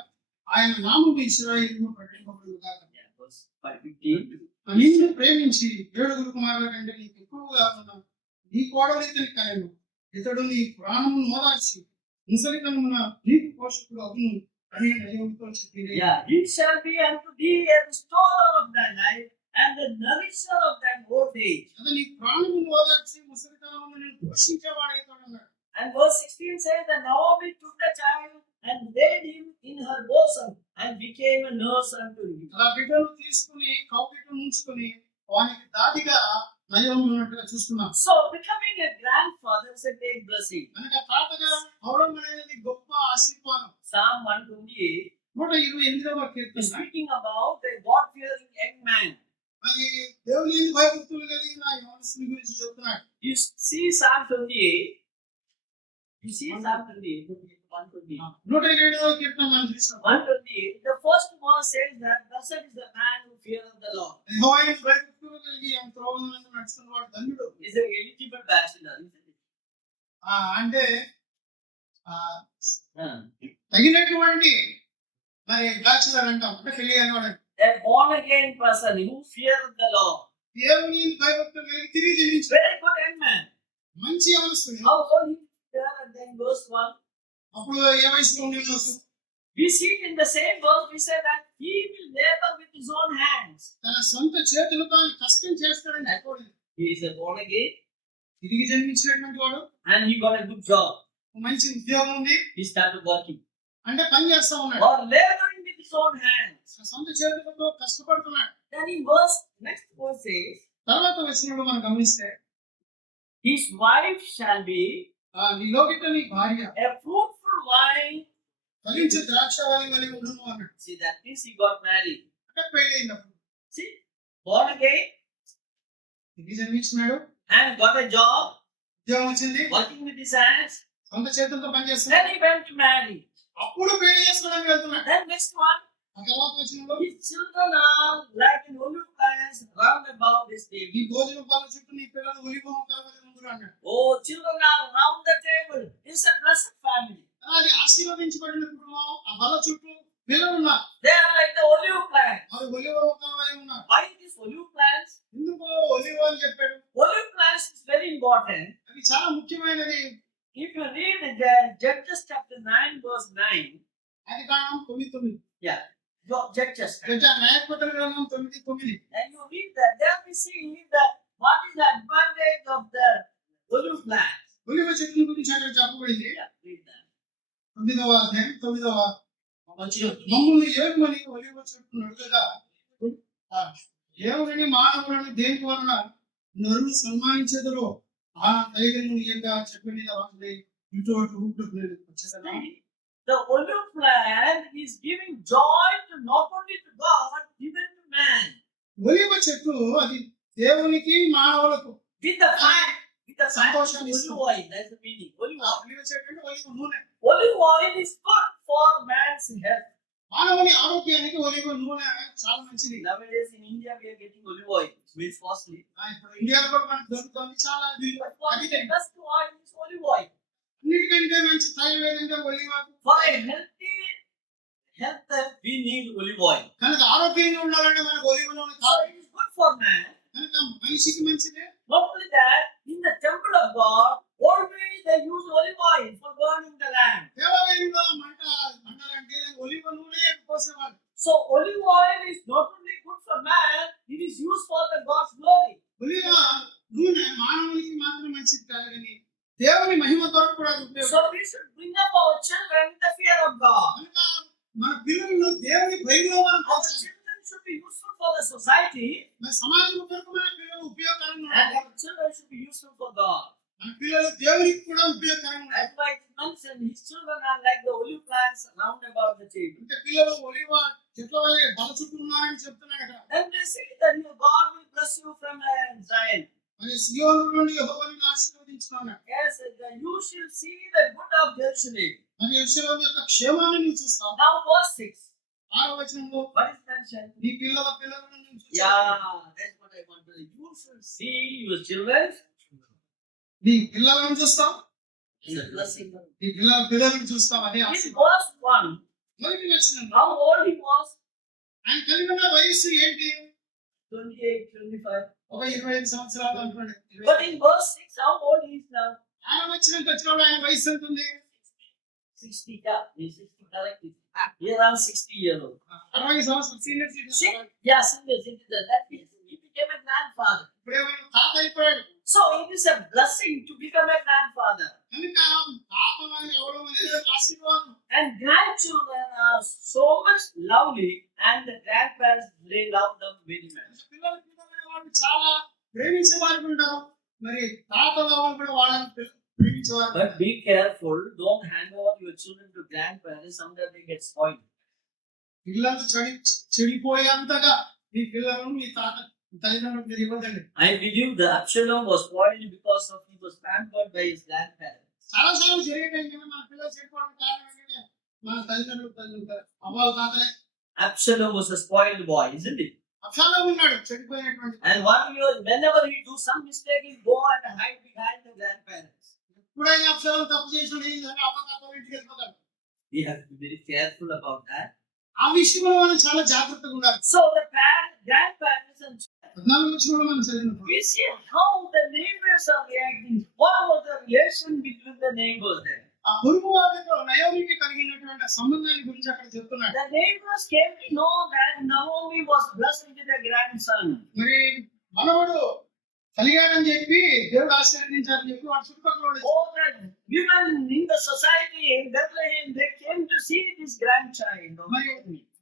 ఆయన నామము ఇశ్రాయేలును ప్రకటింపబడును గాక. Yeah, verse 15. నిన్ను ప్రేమించి 7 కుమారుల కంటే నీకు ఎక్కువగా ఉన్న నీ కోడలు ఇతని కలెను. ఇతడు నీ ప్రాణమును ఓదార్చి ముసలితనమున నీకు పోషకుడు అగును అని నయోమితో చెప్పింది. Yeah, he shall be unto thee a restorer of thy life and the nourisher of thy old age. అదే నీ ప్రాణమును ఓదార్చి ముసలితనమున నేను పోషించేవాడైతాడన్నాడు. And verse 16 says that Naomi took the child and laid him in her bosom and became a nurse unto him. అలా బిడ్డను తీసుకుని కౌగిట్లో ఉంచుకుని వానికి దాదిగా నయోమి ఉన్నట్టుగా చూస్తున్నాం. So becoming a grandfather is a great blessing. కనుక తాతగా అవడం అనేది గొప్ప ఆశీర్వాదం. Psalm 128 128వ is Keerthana speaking about a God-fearing young man. మరి దేవుని భయభక్తులు కలిగిన యవనస్తుని గురించి చెప్తున్నాడు. You see Psalm 28. You see Psalm 28. 128. 128వ కీర్తన మనం చూస్తాం. 128. The first verse says that blessed is the man who feareth the Lord. యెహోవాను భయభక్తులు కలిగి ఆయన త్రోవలను నడుచుకున్నవాడు ధన్యుడు. Is an eligible bachelor, isn't it? అంటే తగినటువంటి మరి బ్యాచులర్ అంటాం, అంటే పెళ్లి కానివాడు. A born again person who feareth the Lord. దేవుని భయభక్తులు కలిగి తిరిగి జన్మించిన Very good young man. మంచి యవనస్తుడు. How old he is there? And then verse 1. అప్పుడు ఏ వయసులో ఉండేవాడు? We see in the same verse, we say that he will labor with his own hands. తన సొంత చేతులతో ఆయన కష్టం చేస్తాడని చెప్పాడు. He is a born again తిరిగి జన్మించినటువంటి వాడు, and he got a good job. మంచి ఉద్యోగం ఉంది, He started working అంటే పని చేస్తా ఉన్నాడు, or laboring with his own hands. తన సొంత చేతులతో కష్టపడుతున్నాడు. Then in verse, next verse says, తర్వాత వచ్చినప్పుడు మనం గమనిస్తే his wife shall be నీ లోకిట నీ భార్య a fruitful vine. ఫలించే ద్రాక్షావళి వలె ఉండును అన్నాడు. See, that means he got married. అంటే పెళ్లి అయినప్పుడు See, born again తిరిగి జన్మించినాడు, and got a job, ఉద్యోగం వచ్చింది, working with his hands. సొంత చేతులతో పని చేస్తున్నాడు. Then he went to marry. అప్పుడు పెళ్లి చేసుకోవడానికి వెళ్తున్నాడు. Then next one, ఆ తర్వాత వచ్చినప్పుడు his children are like an olive plants round about his నీ table. భోజన పాల చుట్టూ నీ పిల్లలు ఒలివ మొక్కల వలె ఉండును అన్నాడు. Oh, children are round the table. It's a blessed family. అలాగే ఆశీర్వదించబడిన కుటుంబం, ఆ బల చుట్టూ పిల్లలు ఉన్నారు. They are like the olive plant. అవి ఒలివ మొక్కల వలె ఉన్నారు. Why these olive plants? ఎందుకు ఒలివ అని చెప్పాడు? Olive plants is very important. అది చాలా ముఖ్యమైనది. If you read the Judges chapter 9 verse 9, అది కారణం 9:9. Judges, న్యాయపత్ర గ్రంథం 9:9. and you read that, there we see that what is the advantage of the olive plant. ఒలివ చెట్ల గురించి అక్కడ చెప్పబడింది. Yeah, read that. 9వ అధ్యాయం 9వ మంచిగా మమ్మల్ని ఏమని ఒలివ చెట్టు నడుగగా దేవుని మానవులను దేని వలన నరులు సన్మానించెదరో ఆ ధైర్యం చెప్పిన వాటిని ఇటు అటు ఉంటుంది వచ్చేదా The olive plant is giving joy to not only to God, even to man. ఒలివ చెట్టు అది దేవునికి మానవులకు With the fact of సంతోషాన్ని olive ఇస్తుంది. oil, that's the meaning. Olive oil. ఒలివ చెట్టు అంటే ఒలివ నూనె. Olive oil is good for man's health. మానవుని ఆరోగ్యానికి ఒలివ నూనె చాలా మంచిది. Nowadays in India we are getting olive oil. It's very costly. ఇప్పుడు ఇండియాలో కూడా మనకు దొరుకుతుంది చాలా But for the best oil is olive oil. అన్నిటికంటే మంచి తైలం ఏదంటే ఒలివ. For a healthy health, we need olive oil. కనుక ఆరోగ్యంగా ఉండాలంటే మనకు ఒలివ నూనె So కావాలి. it is good for man. కనుక మనిషికి మంచిదే. Not only that, in the temple of God, always they use olive oil for burning the lamp. దేవాలయంలో మండాలంటే ఒలివ నూనె పోసేవాళ్ళు. So olive oil is not only good for man, it is used for the God's glory. ఒలివ నూనె మానవునికి మాత్రం మంచిది కాదు కానీ దేవుని మహిమ కొరకు కూడా అది ఉపయోగం. So we should bring up our children in the fear of God. కనుక మన పిల్లలను దేవుని భయంలో మనం Our పెంచాలి. children should be useful for the society, మన సమాజం కొరకు మన పిల్లలు ఉపయోగకరంగా and ఉండాలి. our children should be useful for God. మన పిల్లలు దేవునికి కూడా ఉపయోగకరంగా ఉండాలి. That's why it is mentioned his children are like the olive plants round about the table. అంటే పిల్లలు ఒలివ చెట్ల వలె బల చుట్టూ ఉన్నారని చెప్తున్నాడు అక్కడ. Then they say that your God will bless you from Zion. మరి సియోను నుండి యెహోవాను ఆశీర్వదించుకున్నాడు. Yes, you shall see the good of Jerusalem. మరి యెరూషలేము యొక్క క్షేమాన్ని నీవు చూస్తావు. Now verse 6. 6వ వచనంలో What is mentioned? నీ పిల్లలను నీవు చూస్తావు. Yeah, that's what I want to say. You should see your children నీ పిల్లలను చూస్తావు. in the blessing. నీ పిల్లలను చూస్తావు అదే In ఆశీర్వాదం. verse 1, మొదటి వచనంలో how old he was? ఆయన కలిగిన వయస్సు ఏంటి? 28, 25. ఒక 25 సంవత్సరాలు అనుకోండి. But in verse 6, how old he is now? ఆయన వచ్చినప్పుడు ఆయన వయసు ఎంత ఉంది? 60. Yeah, he's 60, correct. He's around 60 years old. 60 సంవత్సరాలు senior citizen. Yeah, senior citizen. That means he became a grandfather. ఇప్పుడు ఏమైనా తాత అయిపోయాడు. So it is a blessing to become a grandfather. కనుక తాత వారి ఎవరో అనేది ఆశీర్వాదం. And grandchildren are so much lovely, and the grandparents, they love them very much. పిల్లలు వాళ్ళు చాలా ప్రేమించేవారు ఉంటారు. మరి తాతల వాళ్ళు కూడా వాళ్ళని ప్రేమించేవారు. But be careful, don't hand over your children to grandparents, sometimes they get spoiled. పిల్లలు చెడిపోయేంతగా మీ పిల్లలను మీ తాత తల్లిదండ్రులకు మీరు ఇవ్వదండి. I believe the Absalom was spoiled because of he was pampered by his grandparents. చాలా సార్లు జరిగేది మన పిల్లలు చెడిపోవడానికి కారణం ఏంటంటే మన తల్లిదండ్రులు అవ్వాలి తాతలే. Absalom was a spoiled boy, isn't it? అబ్షాలోము ఉన్నాడు చెడిపోయినటువంటి. And whenever he do some mistake, he go and hide behind the grandparents. ఎప్పుడైనా అబ్షాలోము తప్పు చేసినప్పుడు ఏం చేయాలి? అవ్వ తాతల ఇంటికి వెళ్ళిపోతాడు. We have to be very careful about that. ఆ విషయంలో మనం చాలా జాగ్రత్తగా ఉండాలి. So the grandparents and 14 వచ్చిన మనం చదివినప్పుడు we see how the neighbors are reacting. What was the relation between the neighbors there? ఆ పొరుగు వారితో నయోమికి కలిగినటువంటి సంబంధాన్ని గురించి అక్కడ చెప్తున్నాడు. The neighbors came to know that Naomi was blessed with a grandson. మరి మనవడు కలిగాడని చెప్పి దేవుడు ఆశీర్వదించాలని చెప్పి వాడు చుట్టుపక్కల All the women in the society in Bethlehem, they came to see this grandchild. మరి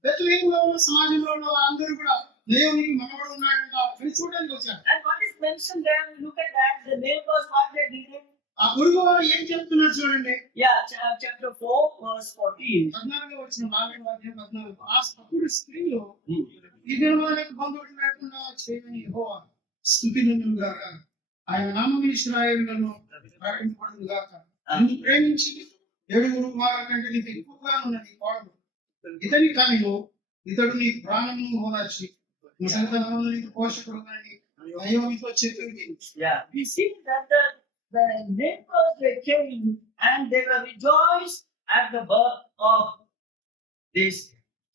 బెత్లెహేములో ఉన్న సమాజంలో ఉన్న అందరూ కూడా నయోమికి మనవడు ఉన్నాడంట అని చూడడానికి వచ్చారు. And what is mentioned there, look at that, the neighbors, what they did. ఆ పొరుగు వారు ఏం చెప్తున్నారు చూడండి. Yeah, chapter 4, verse 14. 14 వచ్చిన 14 అప్పుడు స్త్రీలు ఈ దినములకు బంధువులు లేకుండా చేయని యెహోవా స్తుతినందును గాక ఆయన నామము ఇశ్రాయేలులను ప్రకటింపబడును గాక. నిన్ను ప్రేమించి 7 కుమారుల కంటే నీకు ఎక్కువగా ఉన్న నీ కోడలు ఇతని కానిలో ఇతడు నీ ప్రాణమును ఓదార్చి నీ సంతానమును నీకు పోషకుడు అని నయోమితో చెప్పింది. Yeah, we see that the neighbors, they came and they were rejoiced at the birth of this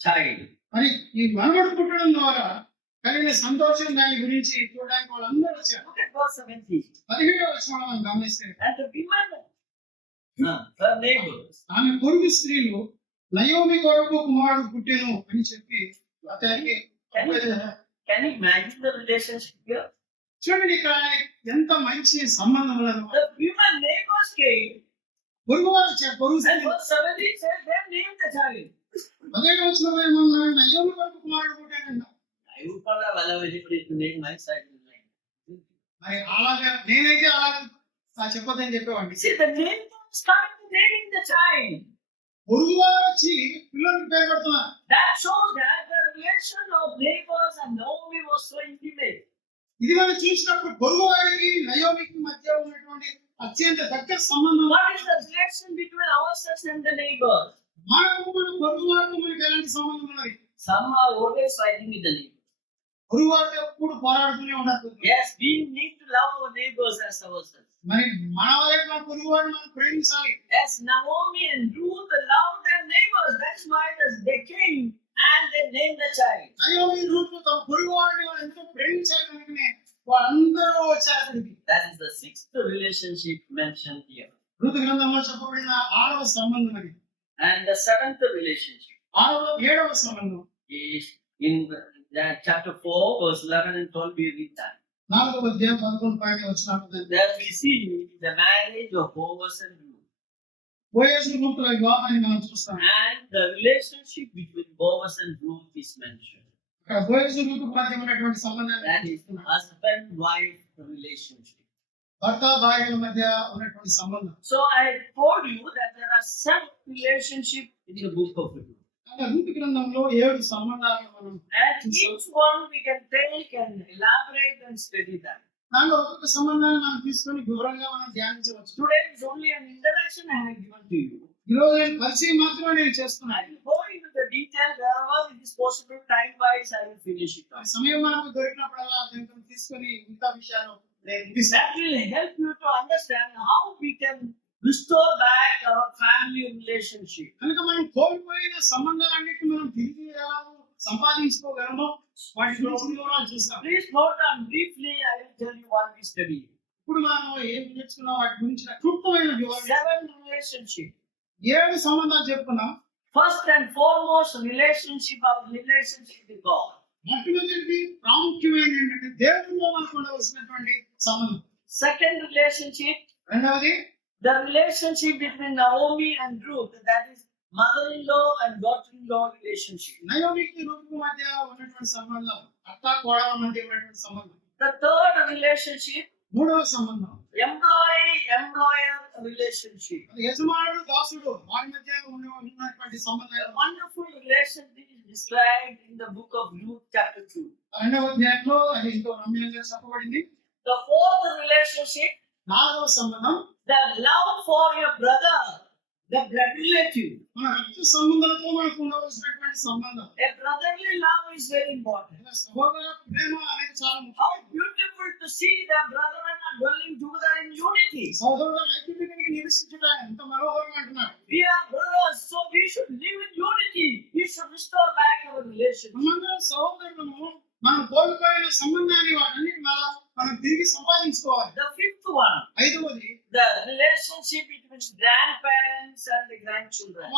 child. మరి ఈ మనవడు పుట్టడం ద్వారా కలిగిన సంతోషం దాని గురించి చూడడానికి వాళ్ళందరూ వచ్చారు. Look at verse 17. 17వ వచనం మనం గమనిస్తే And the women, her neighbors, ఆమె పొరుగు స్త్రీలు నయోమి కొరకు కుమారుడు పుట్టెను అని చెప్పి అతనికి can you imagine the relationship here? చూడండి ఇక్కడ ఎంత మంచి సంబంధం ఉన్నది. The women neighbors came, పొరుగు వారు పొరుగు and verse 17 says they named the child. అదే వచనంలో ఏమన్నాడు? నయోమి కొరకు కుమారుడు పుట్టాడంట. I would not have allowed anybody to name my side in line. మరి అలాగా నేనైతే అలాగా చెప్పొద్దని చెప్పేవాడిని. See, the neighbors coming to naming the child. పొరుగువారు వచ్చి పిల్లలకి పేరు పెడుతున్నారు. That shows that the relation of neighbors and Naomi was so intimate. ఇది మనం చూసినప్పుడు పొరుగువారికి నయోమికి మధ్య ఉన్నటువంటి అత్యంత దగ్గర సంబంధం. What is the relation between ourselves and the neighbors? మనకు మన పొరుగువారితో మనకి ఎలాంటి సంబంధం ఉన్నది? Some are always fighting with the neighbors. పొరుగువారితో ఎప్పుడు పోరాడుతూనే ఉంటారు. Yes, we need to love our neighbors as ourselves. మరి మన వాళ్ళకి మన పొరుగువారిని మనం ప్రేమించాలి. As Naomi and Ruth loved their neighbors, that's why they came and they named the child. Naomi Ruth తమ పొరుగువారిని వాళ్ళు ఎంతో ప్రేమించారు కనుకనే వాళ్ళందరూ వచ్చారు అక్కడికి. That is the sixth relationship mentioned here. ఋతు గ్రంథంలో చెప్పబడిన 6వ సంబంధం అది. And the seventh relationship 7వ సంబంధం is in chapter 4, verse 11 and 12. We read that. 4వ అధ్యాయం 11 వచనాలు. There we see the marriage of Boaz and Ruth. Boaz రూతుల వివాహాన్ని మనం చూస్తాం. And the relationship between Boaz and Ruth is mentioned. ఇక్కడ బోయజు రూతు మధ్య ఉన్నటువంటి సంబంధాన్ని That is husband-wife relationship. భర్త భార్యల మధ్య ఉన్నటువంటి సంబంధం. So I told you that there are 7 relationships in the book of Ruth. అంటే ఋతు గ్రంథంలో 7 సంబంధాలను మనం And each one we can take and elaborate and study that. దానిలో ఒక్కొక్క సంబంధాన్ని మనం తీసుకొని వివరంగా మనం ధ్యానించవచ్చు. Today is only an introduction I have given to you. ఈ రోజు నేను పరిచయం మాత్రమే నేను I చేస్తున్నాను. will go into the detail wherever it is possible, time wise I will finish it off. సమయం మనకు దొరికినప్పుడల్లా దీన్ని తీసుకొని మిగతా విషయాలు నేను ముగిస్తాను. That will help you to understand how we can restore back our family relationship. కనుక మనం కోల్పోయిన సంబంధాలన్నిటిని మనం తిరిగి ఎలా సంపాదించుకోగలమో వాటి గురించి వివరాలు చూస్తాం. Please note down briefly, I will tell you what we study. ఇప్పుడు మనం ఏం నేర్చుకున్నాం వాటి గురించి క్లుప్తమైన వివరణ. 7 relationships. 7 సంబంధాలు చెప్పుకున్నాం. First and foremost, relationship with God. మొట్టమొదటిది ప్రాముఖ్యమైన ఏంటంటే దేవుడిలో మనకు ఉండవలసినటువంటి సంబంధం. Second relationship, రెండవది the relationship between Naomi and Ruth, that is mother-in-law and daughter-in-law relationship. నయోమికి రూతుకు మధ్య ఉన్నటువంటి సంబంధం, అత్త కోడల మధ్య ఉన్నటువంటి సంబంధం. The third relationship, మూడవ సంబంధం employee-employer relationship. యజమానుడు దాసుడు వారి మధ్య ఉన్నటువంటి సంబంధం. A wonderful relationship is described in the book of Ruth chapter 2. రెండవ అధ్యాయంలో అది ఎంతో రమ్యంగా చెప్పబడింది. The fourth relationship, నాలుగవ సంబంధం the love for your brother, the blood relative. మన రక్త సంబంధాలతో మనకు ఉండవలసినటువంటి సంబంధం. A brotherly love is very important. సహోదర ప్రేమ అనేది చాలా ముఖ్యం. How beautiful to see the brethren are dwelling together in unity. సహోదరుల ఐక్యతగా నివసించుట ఎంత మనోహరం అంటున్నారు. We are brothers, so we should live in unity. We should restore back our relationship. మనమందరం సహోదరులము, మనం కోల్పోయిన సంబంధాన్ని వాటన్నిటి మనం తిరిగి సంపాదించుకోవాలి. The fifth one, ఐదవది the relationship between grandparents and the grandchildren.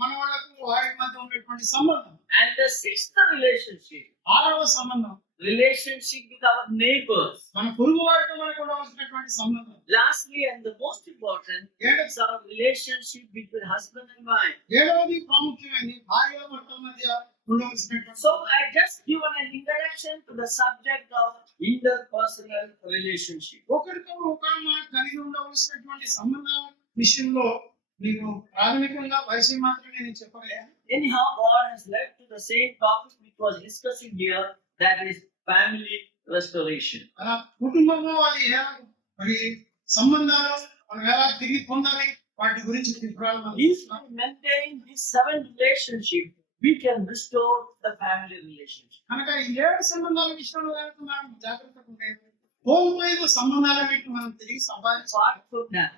మన వాళ్ళకు వారి మధ్య ఉన్నటువంటి సంబంధం. And the sixth relationship, ఆరవ సంబంధం relationship with our neighbors. మన పొరుగు వారితో మనకు ఉండవలసినటువంటి సంబంధం. Lastly, and the most important, is our relationship between husband and wife. ఏడవది ప్రాముఖ్యమైనది భార్య భర్తల మధ్య ఉండవలసినటువంటి. So I just given an introduction to the subject of interpersonal relationship. ఒకరితో ఒకరు కలిగి ఉండవలసినటువంటి సంబంధం విషయంలో మీకు ప్రాథమికంగా పరిచయం మాత్రమే నేను చెప్పగలను. Anyhow, God has led to the same topic which was discussing here, that is family restoration. అలా కుటుంబంలో అది ఎలా మరి సంబంధాలు మనం ఎలా తిరిగి పొందాలి వాటి గురించి వివరాలు మనం If చూస్తున్నాం. we maintain these 7 relationships, we can restore the family relationship. కనుక ఈ 7 సంబంధాల విషయంలో కనుక మనం జాగ్రత్తగా ఉంటే కోల్పోయిన సంబంధాలన్నిటిని మనం తిరిగి సంపాదించాలి. Apart from that,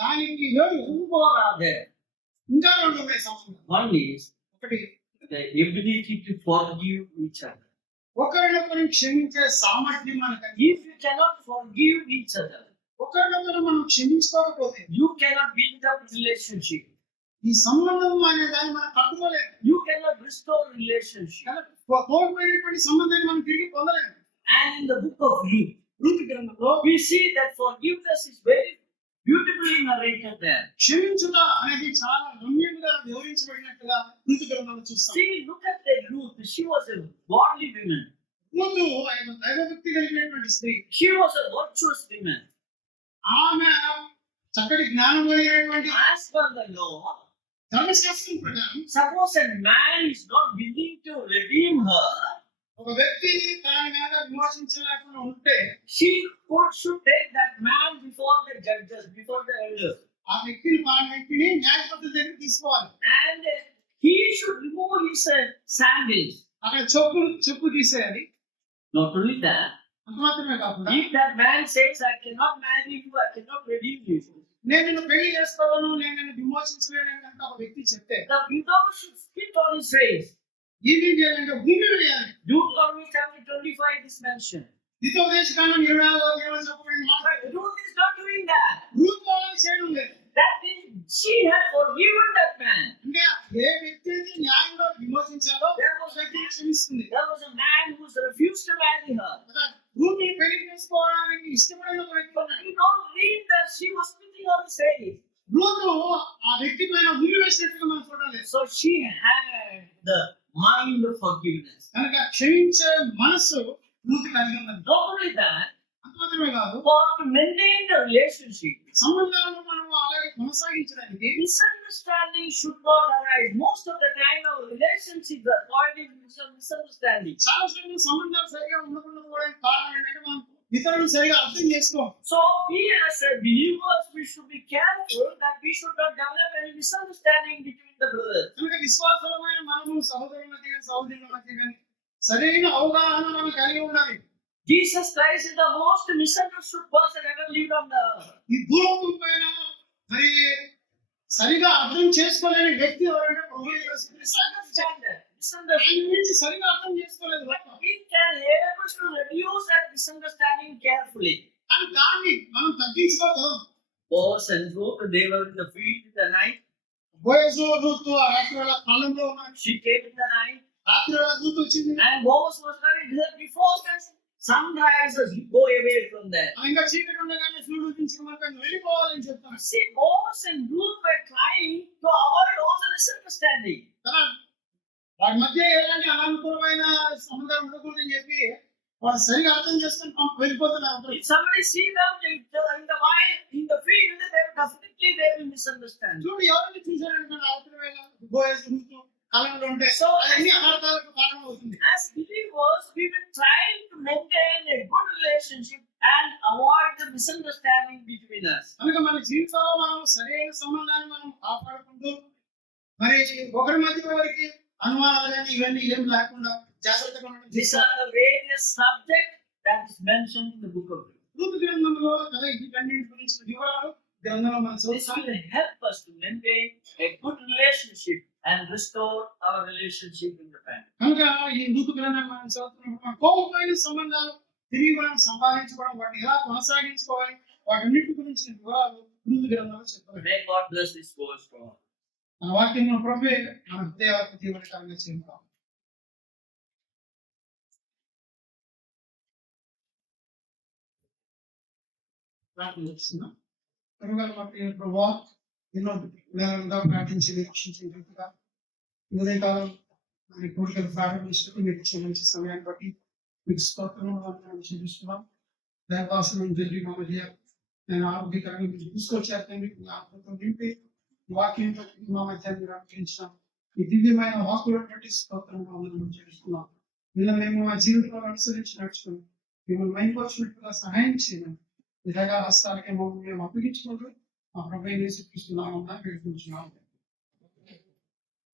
దానికి 2 more are there. ఇంకా 2 ఉన్నాయి సంబంధాలు. One is ఒకటి the ability to forgive each other. ఒకరినొకరు క్షమించే సామర్థ్యం మనకు. If you cannot forgive each other, ఒకరినొకరు మనం క్షమించుకోకపోతే you cannot build up relationship. ఈ సంబంధం అనే దాన్ని మనం కట్టుకోలేము. You cannot restore relationship. కోల్పోయినటువంటి సంబంధాన్ని మనం తిరిగి పొందలేము. And in the book of Ruth, ఋతు గ్రంథంలో we see that forgiveness is very beautifully narrated there. క్షమించుట అనేది చాలా రమ్యంగా వివరించబడినట్టుగా ఋతు గ్రంథంలో చూస్తాం. See, look at that Ruth. She was a godly woman. ఋతు ఆయన దైవభక్తి కలిగినటువంటి స్త్రీ. She was a virtuous woman. ఆమె చక్కటి జ్ఞానం కలిగినటువంటి As per the law, ధర్మశాస్త్రం ప్రకారం suppose a man is not willing to redeem her, ఒక వ్యక్తి తన మీద విమోచించలేకుండా ఉంటే should take that man before the judges, before the elders. ఆ వ్యక్తిని న్యాయపద్ధతి దగ్గరికి తీసుకోవాలి. And he should remove his sandals. అక్కడ చెప్పు తీసేయాలి. Not only that, అంత మాత్రమే కాకుండా if that man says, I cannot marry you, I cannot redeem you, నేను నిన్ను పెళ్లి చేస్తాను, నేను నిన్ను విమోచించలేను అని కనుక ఒక వ్యక్తి చెప్తే the widow should spit on his face. ఏం చేయాలంటే భూమి వేయాలి. Deuteronomy chapter 25 is mentioned. ద్వితోపదేశకాండం 26వ చెప్పబడిన మాట. But Ruth is not doing that. Ruth వాళ్ళని చేయడం లేదు. That means she had forgiven that man. అంటే ఏ వ్యక్తి అయితే న్యాయంగా విమోచించాలో There was a వ్యక్తిని క్షమిస్తుంది. man who refused to marry her. రూతుని పెళ్లి చేసుకోవడానికి ఇష్టపడిన ఒక వ్యక్తి But we don't read that she was spitting on his face. Ruth ఆ వ్యక్తి పైన ఉమ్మి వేసినట్టుగా మనం చూడలేదు. So she had the mind of forgiveness. కనుక క్షమించే మనస్సు రూతు కలిగి ఉన్నది. Not only that, అంత మాత్రమే కాదు, for to maintain the relationship, సంబంధాలను మనం అలాగే కొనసాగించడానికి misunderstanding should not arise. Most of the time our relationships are spoiled in misunderstanding. చాలా సార్లు సంబంధాలు సరిగా ఉండకుండా పోవడానికి కారణం ఏంటంటే మనం ఇతరులను సరిగా అర్థం చేసుకోం. So we as believers, we should be careful that we should not develop any misunderstanding between the brothers. కనుక విశ్వాసమైన మనము సహోదరుల మధ్య కానీ సరైన అవగాహన మనం కలిగి ఉండాలి. Jesus Christ is the most misunderstood person ever lived on the earth. ఈ భూలోకం పైన మరి సరిగా అర్థం చేసుకోలేని వ్యక్తి ఎవరంటే ప్రభువు యేసు క్రీస్తు. ఆయన గురించి సరిగా అర్థం చేసుకోలేదు. We can able to reduce that misunderstanding carefully. కానీ దాన్ని మనం తగ్గించుకోగలం. Boaz and Ruth, they were in the field in the night. Boaz Ruth ఆ రాత్రి వేళ కాలంలో ఉన్నారు. She came in the night. రాత్రి వేళ రూతు వచ్చింది. And Boaz was married her before the sunrise, go away from there. ఇంకా చీకటి ఉండగానే సూర్యుడు ఉదయించక వెళ్ళిపోవాలని చెప్తాను. See, Boaz and Ruth were trying to avoid all the misunderstanding. వాటి మధ్య ఎలాంటి అనానుకూలమైన సంబంధాలు ఉండకూడదని చెప్పి వారు సరిగా అర్థం చేసుకుని వెళ్ళిపోతున్నారు. If somebody see them in the field, they will misunderstand. చూడు ఎవరిని చూసారనుకోండి రాత్రి వేళ బోయజు రూతు కాలంలో ఉంటే అన్ని అనార్థాలకు కారణం అవుతుంది. As believers, we will try to maintain a good relationship and avoid the misunderstanding between us. కనుక మన జీవితంలో మనం సరైన సంబంధాన్ని మనం కాపాడుకుంటూ మరి ఒకరి మధ్య ఒకరికి అనుమానాలు కానీ ఇవన్నీ ఏం లేకుండా జాగ్రత్తగా ఉండడం. These are the various subjects that is mentioned in the book of Ruth. Ruth గ్రంథంలో కదా వీటన్నిటి గురించిన వివరాలు గ్రంథంలో మనం This చదువుతాం. will help us to maintain a good relationship and restore our relationship in the family. కనుక ఈ రూతు గ్రంథాన్ని మనం చదువుతున్నప్పుడు మన కోపమైన సంబంధాలు తిరిగి మనం సంపాదించుకోవడం, వాటిని ఎలా కొనసాగించుకోవాలి, వాటన్నిటి గురించిన వివరాలు రూతు గ్రంథంలో చెప్పారు. May God bless this verse for all. మన వాక్యం మన ప్రభువే మన హృదయాలకు దీవెనకరంగా చేద్దాం. ప్రార్థన చేస్తున్నాం. కరుణగల మా ప్రియ ప్రభువా, ఎన్నో నెలలుగా ప్రార్థించి నిరీక్షించే రీతిగా ఉదయకాలం మరి కోరికలు ప్రారంభించినప్పుడు మీరు ఇచ్చే మంచి సమయాన్ని బట్టి మీకు స్తోత్రం చెల్లిస్తున్నాం. దేవాసనం జరిగి మా మధ్య నేను ఆరోగ్యకరంగా మీరు తీసుకొచ్చారు. మీ ఆత్మతో నింపి వాక్యంతో మా మధ్య మీరు అనుగ్రహించిన ఈ దివ్యమైన వాకులను బట్టి స్తోత్రం చెల్లిస్తున్నాం. ఇలా మేము మా జీవితంలో అనుసరించి నడుచుకుని మిమ్మల్ని మైపరిచినట్టుగా సహాయం చేయండి. నిజంగా హస్తాలకే మమ్మల్ని మేము అప్పగించుకుంటూ మా ప్రభువుని యేసుక్రీస్తు నామమున వేడుకుంటున్నాము.